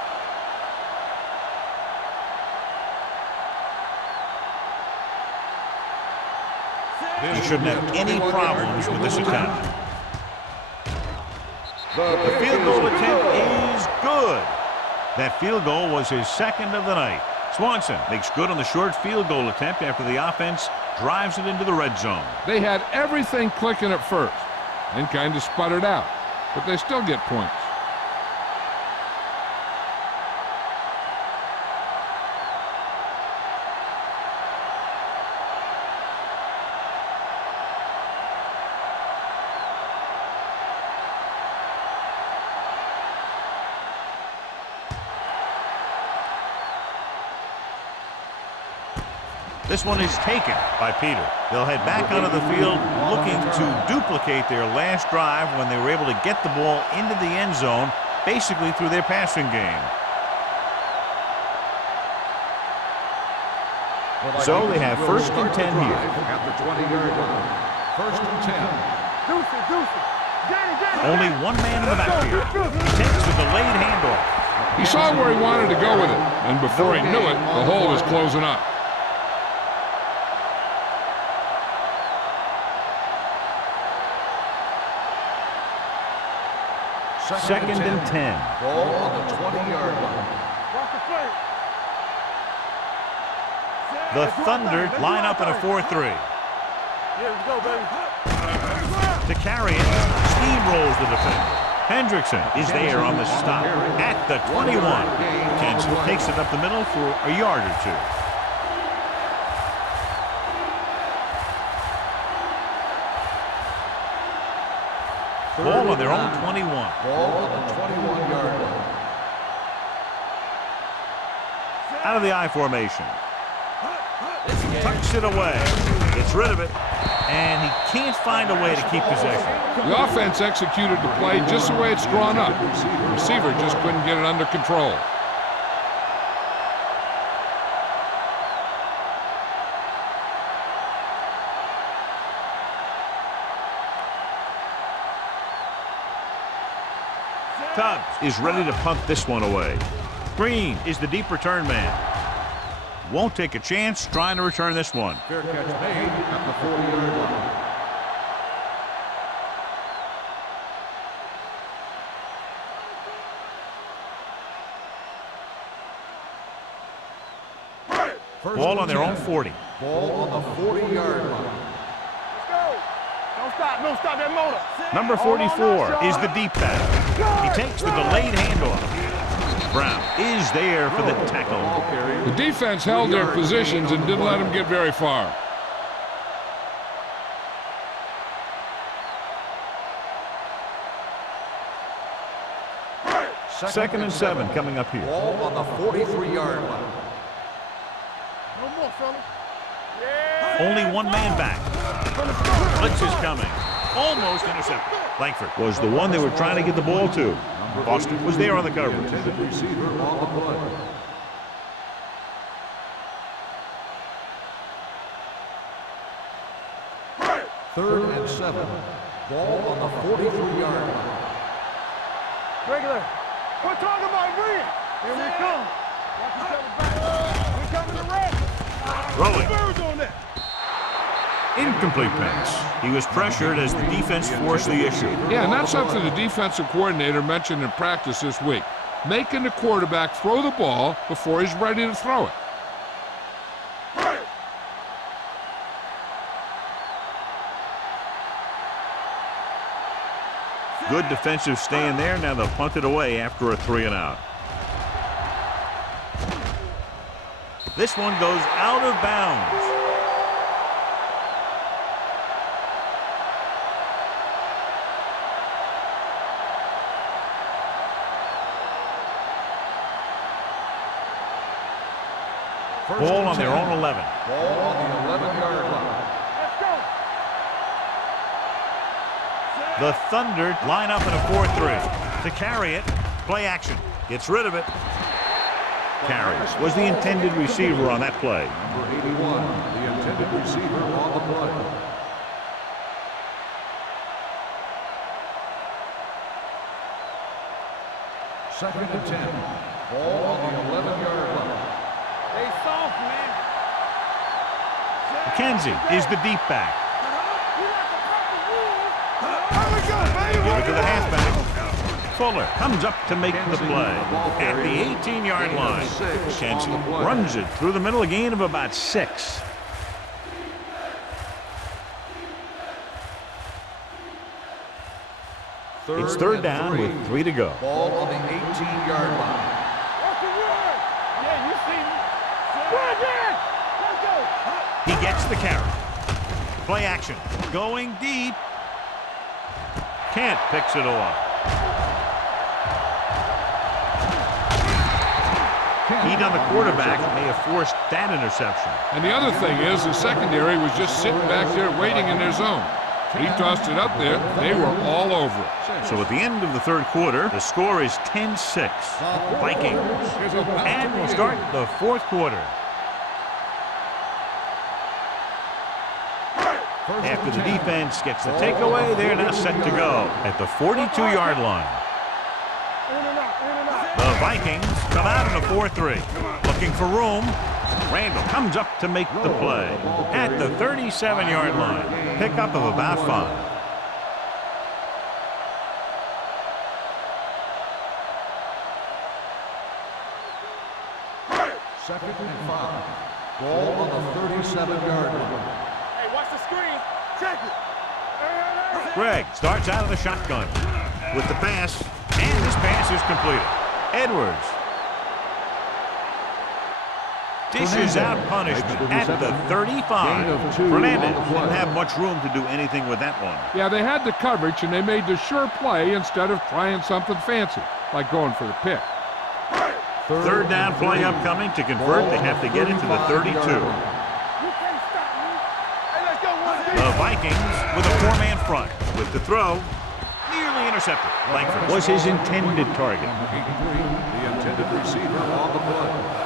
He shouldn't have any problems with this attempt. The field goal attempt is good. That field goal was his second of the night. Swanson makes good on the short field goal attempt after the offense drives it into the red zone. They had everything clicking at first and kind of sputtered out, but they still get points. This one is taken by Peter. They'll head back onto the field looking to duplicate their last drive when they were able to get the ball into the end zone, basically through their passing game. So they have first and 10 here. At the 20-yard line. First and 10. Only one man in the backfield. He takes the delayed handoff. He saw where he wanted to go with it, and before he knew it, the hole was closing up. Second and 10. Ball on the 20-yard line. The Thunder line up in a 4-3. To carry it, steamrolls the defender. Hendrickson is there on the stop at the 21. Kenson takes it up the middle for a yard or two. Ball on their own 21. Ball on the 21-yard line. Out of the I formation. Tucks it away. Gets rid of it. And he can't find a way to keep possession. The offense executed the play just the way it's drawn up. The receiver just couldn't get it under control. Tubbs is ready to punt this one away. Green is the deep return man. Won't take a chance trying to return this one. Fair catch made at the 40-yard line. Ball on their own 40. Ball on the 40-yard line. Let's go. Don't stop that motor. Number 44 is the deep back. He takes the delayed handoff. Brown is there for the tackle. The defense held their positions and didn't let them get very far. Second and 7 coming up here. Ball on the 43-yard line. No more, fellas. Only one man back. Blitz is coming. Almost intercepted. Langford was the one they were trying to get the ball to. Boston was there on the coverage. Intended receiver on the play. Third and 7. Ball on the 43-yard line. Regular. We're talking about green. Here we come. Watch each other back. We're coming to red. Throwing. Birds on that. Incomplete pass. He was pressured as the defense forced the issue. Yeah, and that's something the defensive coordinator mentioned in practice this week. Making the quarterback throw the ball before he's ready to throw it. Good defensive stand there. Now they'll punt it away after a 3-and-out. This one goes out of bounds. Ball on their own 11. Ball on the 11-yard line. Let's go. The Thunder line up in a 4-3. To carry it, play action. Gets rid of it. Carries. Was the intended receiver on that play. Number 81, the intended receiver on the play. Second and 10. Ball on the 11-yard line. They soft, man. McKenzie is the deep back. Here we go, baby. Give it to the halfback. Fuller comes up to make the play at the 18-yard line. Kenzie runs it through the middle, a gain of about 6. It's third down with 3 to go. Ball on the 18-yard line. Yeah, you see me. Go again. Let's go. He gets the carry. Play action. Going deep. Kent picks it off. Heat on the quarterback may have forced that interception. And the other thing is the secondary was just sitting back there waiting in their zone. He tossed it up there. They were all over it. So at the end of the third quarter, the score is 10-6. Vikings. And we'll start the fourth quarter. After the defense gets the takeaway, they're now set to go at the 42-yard line. The Vikings come out in a 4-3. Looking for room. Randall comes up to make the play at the 37-yard line. Pickup of about 5. Second and 5. Ball on the 37-yard line. Hey, watch the screen. Check it. Greg starts out of the shotgun with the pass, and this pass is completed. Edwards dishes out punishment at the 35. Fernandez didn't have much room to do anything with that one. Yeah, they had the coverage, and they made the sure play instead of trying something fancy, like going for the pick. Third down play upcoming. To convert, they have to get into the 32. The Vikings with a 4-man front. With the throw, nearly intercepted. Langford was his intended target. The intended receiver on the play.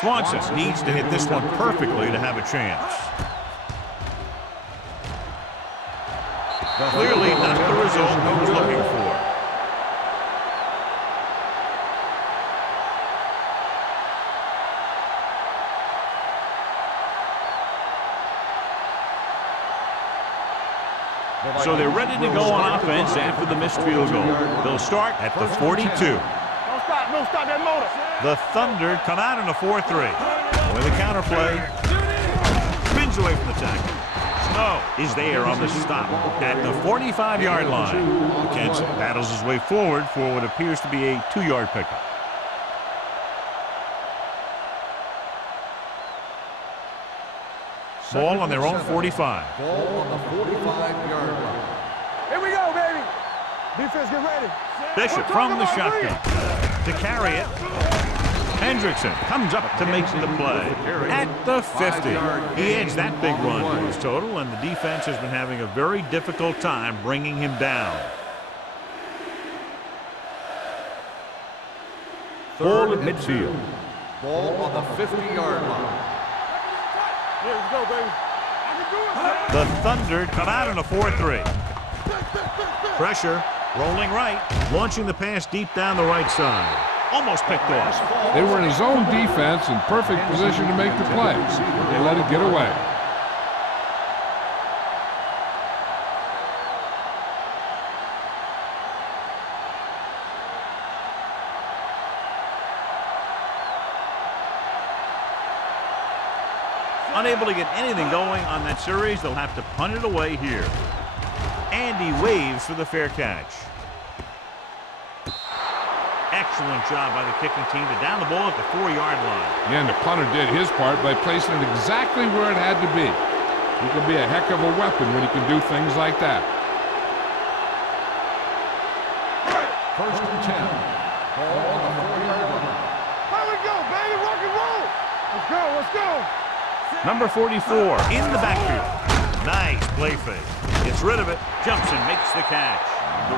Swanson needs to hit this one perfectly to have a chance. Clearly not the result he was looking for. So they're ready to go on offense after the missed field goal. They'll start at the 42. Don't stop that motor. The Thunder come out in a 4-3. With a counterplay. Spins away from the tackle. Snow is there on the stop at the 45-yard line. McKenzie battles his way forward for what appears to be a 2-yard pickup. Ball on their own 45. Ball on the 45-yard line. Here we go, baby. Defense, get ready. Bishop from the shotgun to carry it. Hendrickson comes up to make the play at the 50. He adds that big run to his total, and the defense has been having a very difficult time bringing him down. Ball at midfield. Ball on the 50-yard line. Here we go, baby. I can do it. The Thunder come out in a 4-3. Pressure, rolling right, launching the pass deep down the right side. Almost picked off. They were in a zone defense in perfect position to make the play. They let it get away. Unable to get anything going on that series, they'll have to punt it away here. And he waves for the fair catch. Excellent job by the kicking team to down the ball at the 4-yard line. Yeah, and the punter did his part by placing it exactly where it had to be. He can be a heck of a weapon when he can do things like that. First and 10. Ball on the 4-yard line. Here we go, baby. Rock and roll. Let's go, let's go. Number 44 in the backfield. Nice play fake. Gets rid of it, jumps and makes the catch.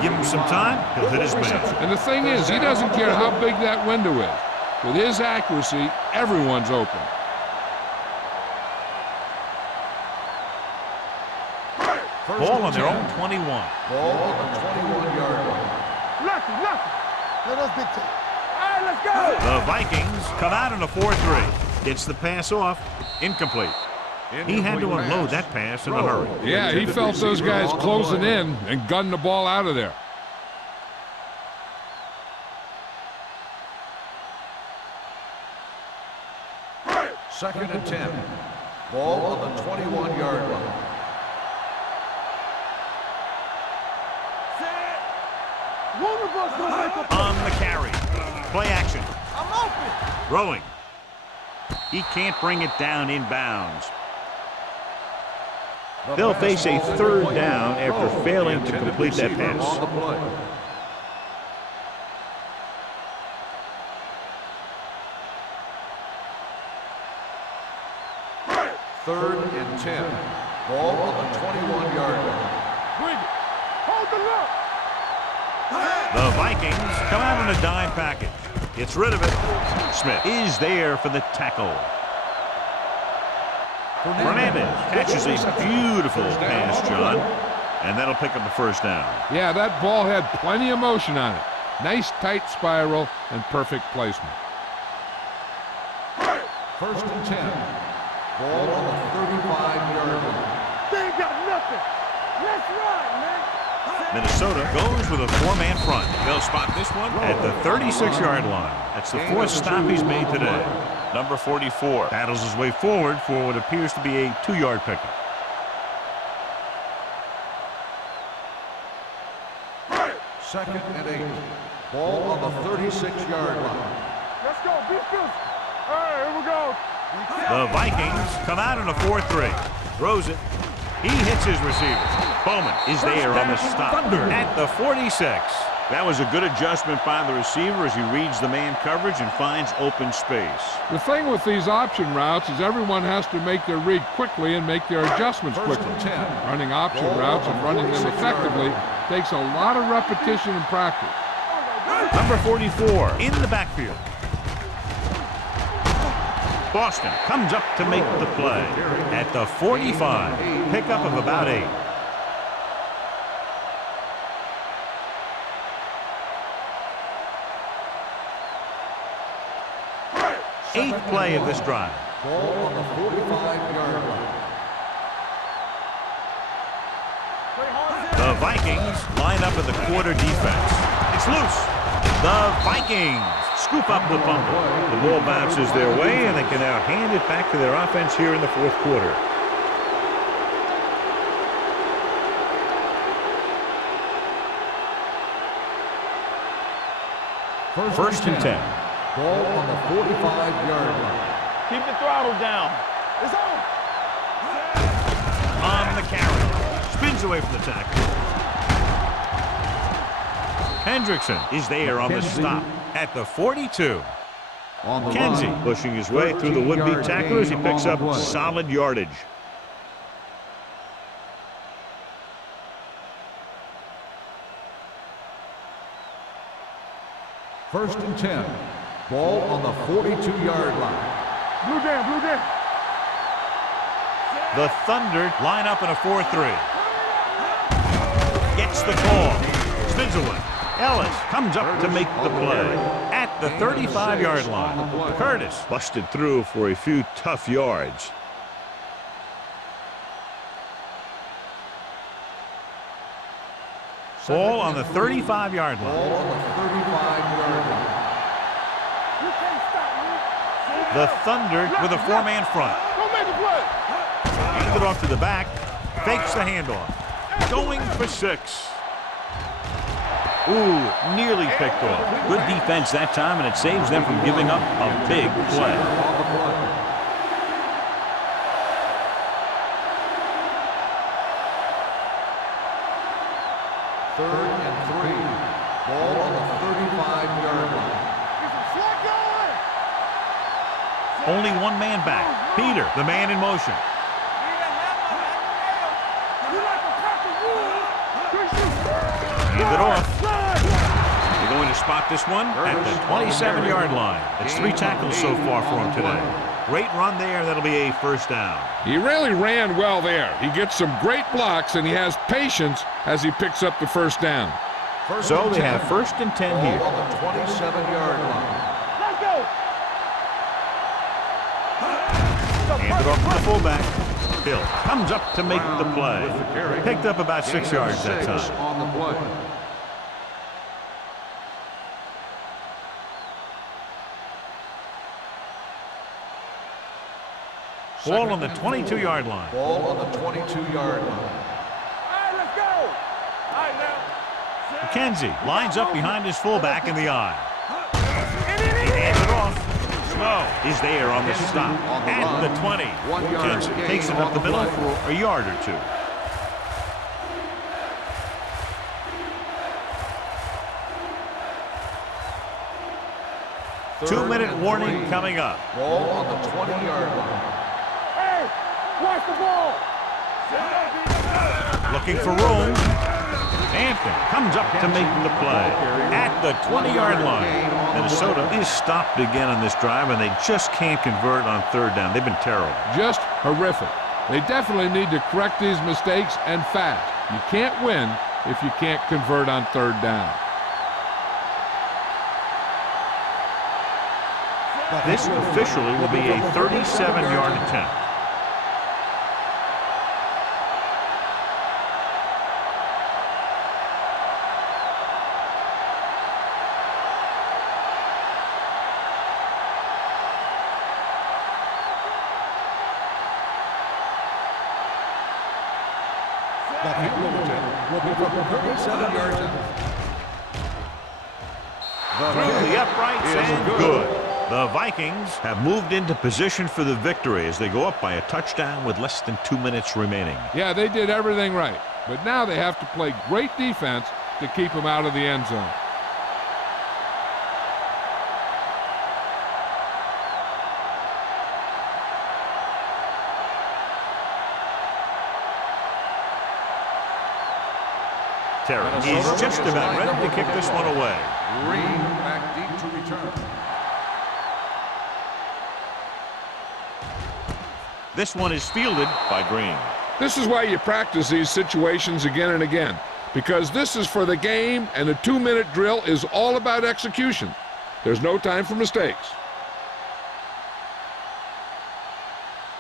Give him some time, he'll hit his man. And the thing is, he doesn't care how big that window is. With his accuracy, everyone's open. Ball on their own 21. Ball on the 21-yard line. Lucky. Let us dictate. All right, let's go. The Vikings come out in a 4-3. Gets the pass off. Incomplete. He had to unload that pass in a hurry. Yeah, he felt those guys closing in and gunned the ball out of there. Second and 10. Ball on the 21-yard line. One of us will make a play. On the carry. Play action. I'm open. Throwing. He can't bring it down inbounds. They'll face a third down after failing to complete that pass. Third and 10. Ball on the 21-yard line. Bring it. Hold the look. The Vikings come out in a dime package. Gets rid of it. Smith is there for the tackle. Fernandez catches a beautiful pass, John, and that'll pick up the first down. Yeah, that ball had plenty of motion on it. Nice tight spiral and perfect placement. First and 10. Ball on the 35-yard line. They ain't got nothing. Let's run, man. Minnesota goes with a four-man front. They'll spot this one at the 36-yard line. That's the fourth stop he's made today. Number 44 battles his way forward for what appears to be a 2-yard pickup. Second and 8. Ball on the 36-yard line. Let's go. Defense. All right, here we go. The Vikings come out in a 4-3. Throws it. He hits his receiver. Bowman is there on the stop at the 46. That was a good adjustment by the receiver as he reads the man coverage and finds open space. The thing with these option routes is everyone has to make their read quickly and make their adjustments quickly. Running option routes and running them effectively takes a lot of repetition and practice. Number 44 in the backfield. Boston comes up to make the play at the 45. Pickup of about 8. Eighth play of this drive. Ball on the 45-yard line. The Vikings line up in the quarter defense. It's loose. The Vikings scoop up the fumble. The ball bounces their way, and they can now hand it back to their offense here in the fourth quarter. First and 10. Ball on the 45-yard line. Keep the throttle down. It's on. On the carry. Spins away from the tackle. Hendrickson is there on the stop at the 42. Kenzie pushing his way through the would-be tacklers. He picks up solid yardage. First and 10. Ball on the 42-yard line. Blue down, blue down. The Thunder line up in a 4-3. Gets the call. Spins away. Ellis comes up to make the play at the 35-yard line. Curtis busted through for a few tough yards. Ball on the 35-yard line. Ball on the 35-yard line. You can't stop me. The Thunder with a four-man front. Go make a play. Hands it off to the back. Fakes the handoff. Going for 6. Ooh, nearly picked off. Good defense that time, and it saves them from giving up a big play. Third and 3. Ball on the 35-yard line. Only one man back. Peter, the man in motion. Hand it off. They're going to spot this one at the 27-yard line. It's 3 tackles so far for him today. Great run there. That'll be a first down. He really ran well there. He gets some great blocks, and he has patience as he picks up the first down. So they have first and 10 here. Ball on the 27-yard line. Let's go. Hand it off to the fullback. Hill comes up to make the play. With the carry. Picked up about 6 Gain of yards that 6 time. on the play. Ball on the 22-yard line. Ball on the 22-yard line. All right, let's go. All right, now. McKenzie lines up behind his fullback in the eye. He hands it off. Snow is there on the stop at the 20. 1 yard McKenzie gain takes it on up the the middle play. for a yard or two. Two-minute warning coming up. Ball on the 20-yard line. Hey, watch the ball. Looking for room. Hampton comes up to make the play at the 20-yard line. Minnesota is stopped again on this drive, and they just can't convert on third down. They've been terrible. Just horrific. They definitely need to correct these mistakes and fast. You can't win if you can't convert on third down. This officially will be a 37-yard attempt. The field goal attempt will be from 37 yards out. Through the uprights and good. The Vikings have moved into position for the victory as they go up by a touchdown with less than 2 minutes remaining. Yeah, they did everything right. But now they have to play great defense to keep them out of the end zone. Terry is just about ready to kick this one away. Green back deep to return. This one is fielded by Green. This is why you practice these situations again and again, because this is for the game, and a 2-minute drill is all about execution. There's no time for mistakes.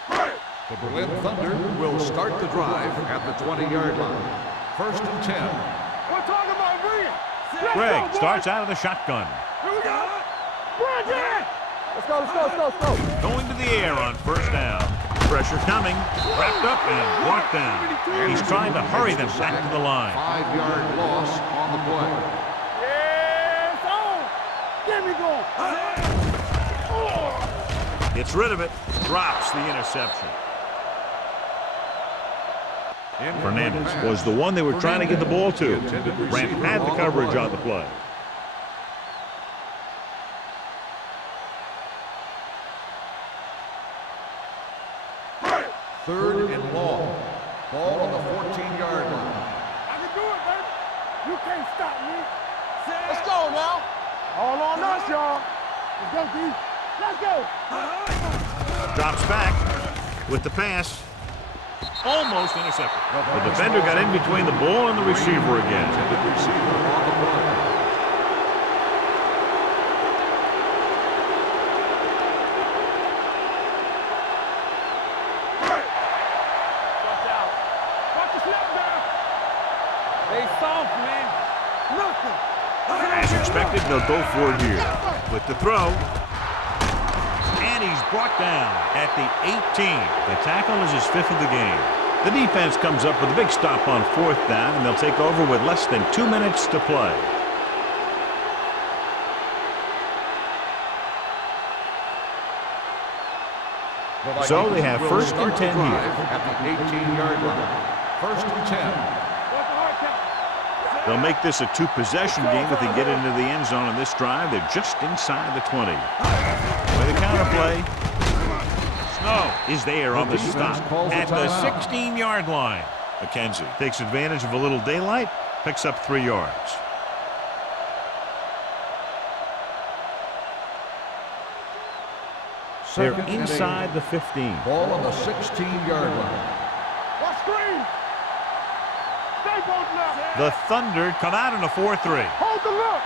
The Berlin Thunder will start the drive at the 20-yard line. First and 10. We're talking about Green. Greg starts out of the shotgun. Here we go. Brandon! Let's go. Going to the air on first down. Pressure coming. Wrapped up and brought down. He's trying to hurry them back to the line. 5-yard loss on the play. Yeah, it's on. Get me going. Gets rid of it. Drops the interception. Fernandez was the one they were trying to get the ball to. Brant had the coverage on the play. Third and long. Ball on the 14-yard line. I can do it, baby. You can't stop me. Let's go now. All on us, y'all. Let's go, D. Let's go. Drops back with the pass. Almost intercepted. The defender got in between the ball and the receiver again. Intended receiver on the play. Watch out. Watch the snap down. They soft, man. Nothing. As expected, they'll go for it here. With the throw. And he's brought down at the 18. The tackle is his 5th of the game. The defense comes up with a big stop on 4th down, and they'll take over with less than 2 minutes to play. So they have first and 10 here. At the 18-yard line. First and 10. What's the hard count? They'll make this a 2-possession game if they get into the end zone on this drive. They're just inside the 20. With a counter play. Snow is there on the stop at the 16-yard line. McKenzie takes advantage of a little daylight, picks up 3 yards. They're inside the 15. Ball on the 16-yard line. Watch screen. Stay both left. The Thunder come out in a 4-3. Hold the look.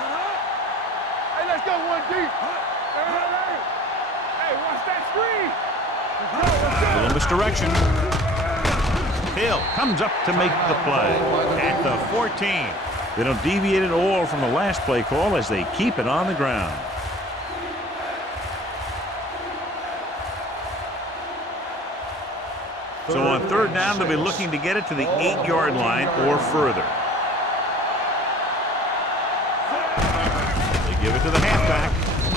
Hey, let's go one deep. Hey, watch that screen. A little misdirection. Hill comes up to make the play at the 14. They don't deviate at all from the last play call as they keep it on the ground. So on third down, they'll be looking to get it to the 8-yard line or further. They give it to the halfback.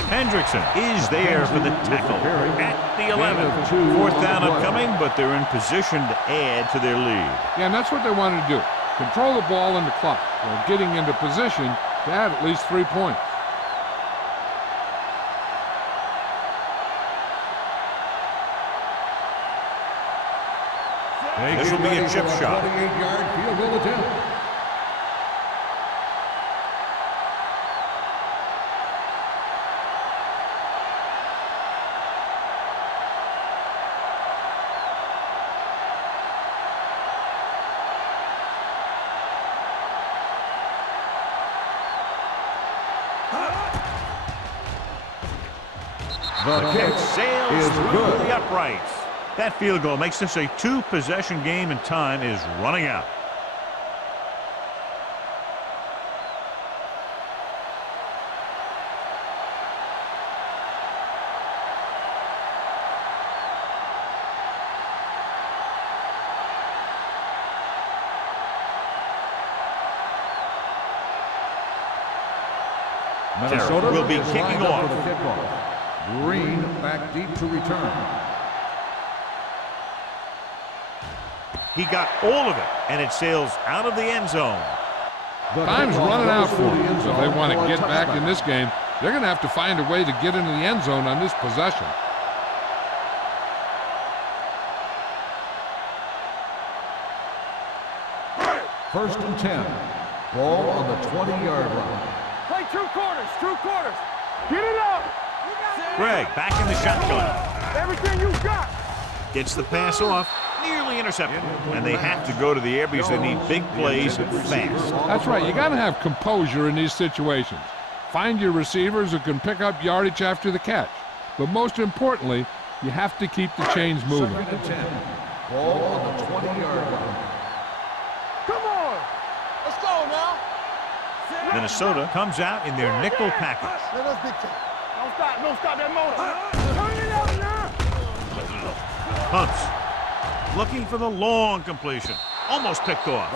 Hendrickson is there for the tackle at the 11. Fourth down upcoming, but they're in position to add to their lead. Yeah, and that's what they wanted to do. Control the ball and the clock while getting into position to add at least 3 points. This will be a chip shot. 28-yard field goal attempt. The kick sails through the uprights. That field goal makes this a 2-possession game, and time is running out. Minnesota will be kicking off. For the kickoff. Green back deep to return. He got all of it, and it sails out of the end zone. Time's running out for them. So if they want to get back in this game, they're going to have to find a way to get into the end zone on this possession. First and 10. Ball on the 20-yard line. Play 2 quarters, 2 quarters. Get it up. Greg back in the shotgun. Everything you got. Gets the pass off. Nearly intercepted. And they have to go to the air because they need big plays fast. That's right. You got to have composure in these situations. Find your receivers who can pick up yardage after the catch. But most importantly, you have to keep the chains moving. Second and 10. Ball on the 20-yard line. Come on. Let's go now. Minnesota comes out in their nickel package. Let us dictate. Don't stop that motor. Turn it up now. Hunts looking for the long completion. Almost picked off.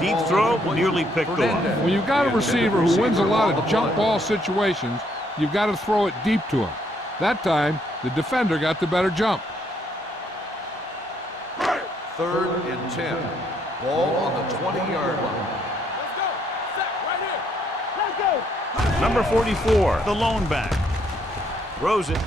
Deep throw, nearly picked off. When you've got a receiver who wins a lot of jump ball situations, you've got to throw it deep to him. That time, the defender got the better jump. Third and 10. Ball on the 20-yard line. Let's go. Set right here. Let's go. Number 44, the lone back. Throws it.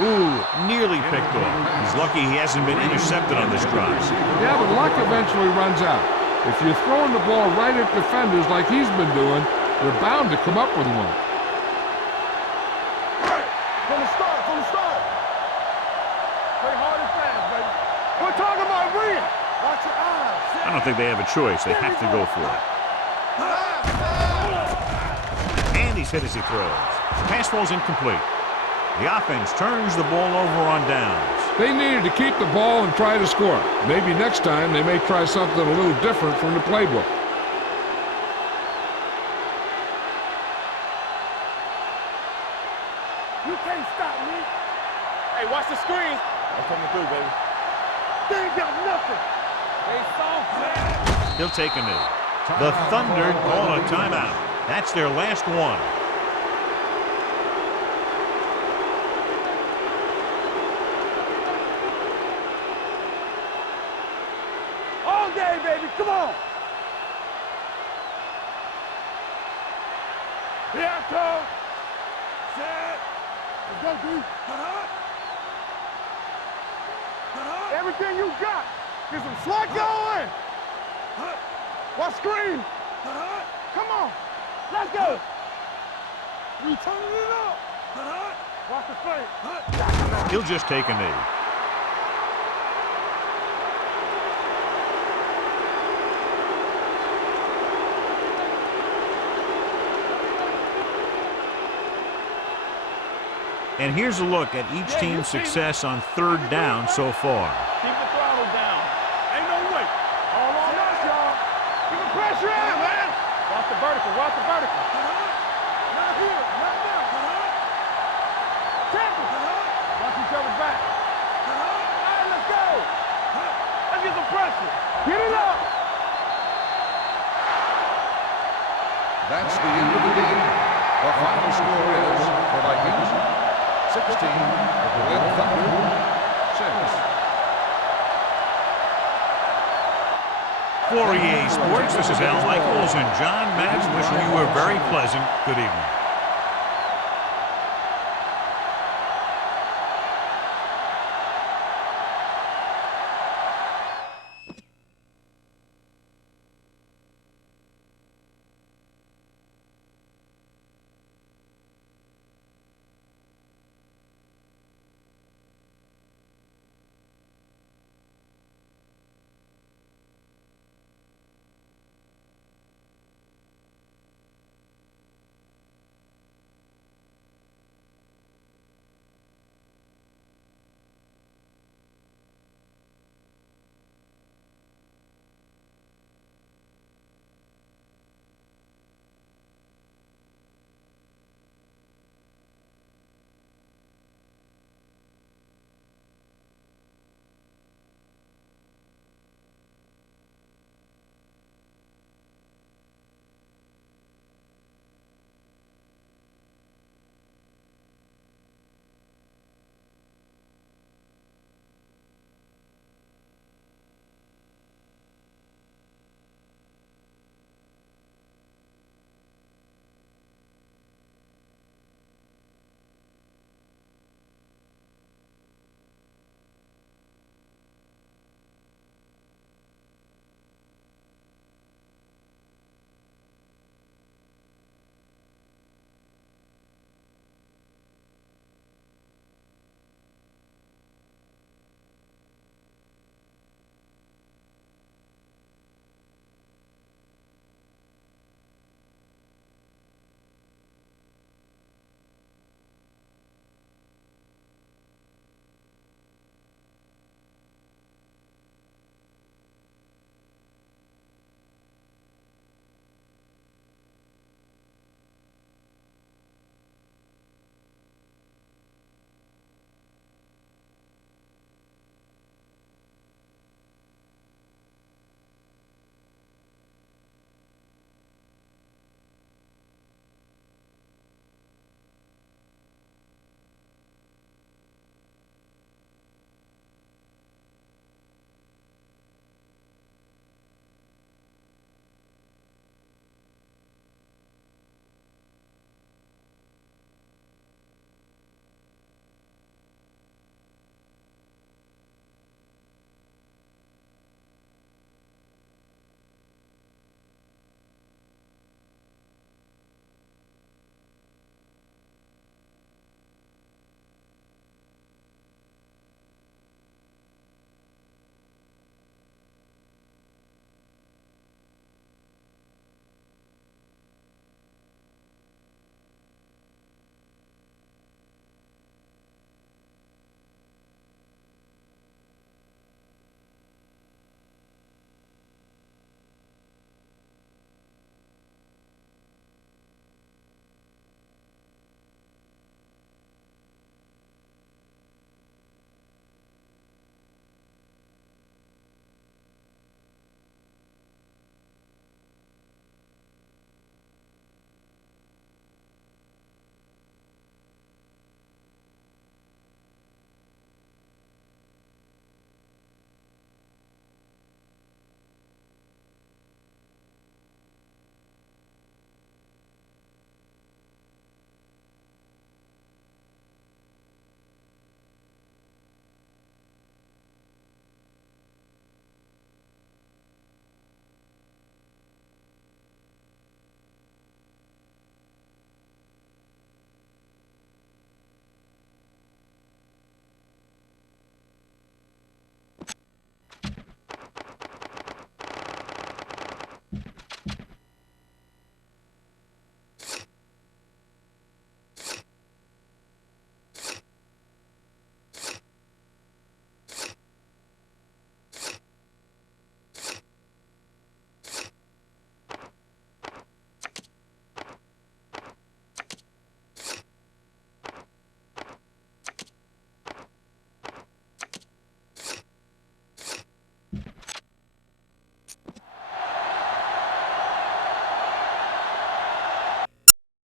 Ooh, nearly picked off. He's lucky he hasn't been intercepted on this drive. Yeah, but luck eventually runs out. If you're throwing the ball right at defenders like he's been doing, they're bound to come up with one. From the start. Play hard and fast, baby. We're talking about Rhea. Watch your eyes. I don't think they have a choice. They have to go for it. And he's hit as he throws. Pass ball's incomplete. The offense turns the ball over on downs. They needed to keep the ball and try to score. Maybe next time they may try something a little different from the playbook. You can't stop me. Hey, watch the screen. I'm coming through, baby. They ain't got nothing. They soft, man. He'll take a knee. The Thunder call a timeout. That's their last one. All day, baby. Come on. Here I come. Set. Let's go, D. Everything you got. Get some slack going. Watch screen. Come on. Let's go. We turning it up. Watch the play. He'll just take a knee. And here's a look at each team's success on third down so far. Keep the throttle down. Ain't no way. All on us, y'all. Keep the pressure in, man. Watch the vertical. Watch the vertical. Not here. Not now. Tackle. Watch each other's back. All right, let's go. Let's get some pressure. Get it up. That's the end of the game. The final score is the Vikings 16, the Berlin Thunder 6. For EA Sports, this is Al Michaels and John Madden wishing you a very pleasant good evening.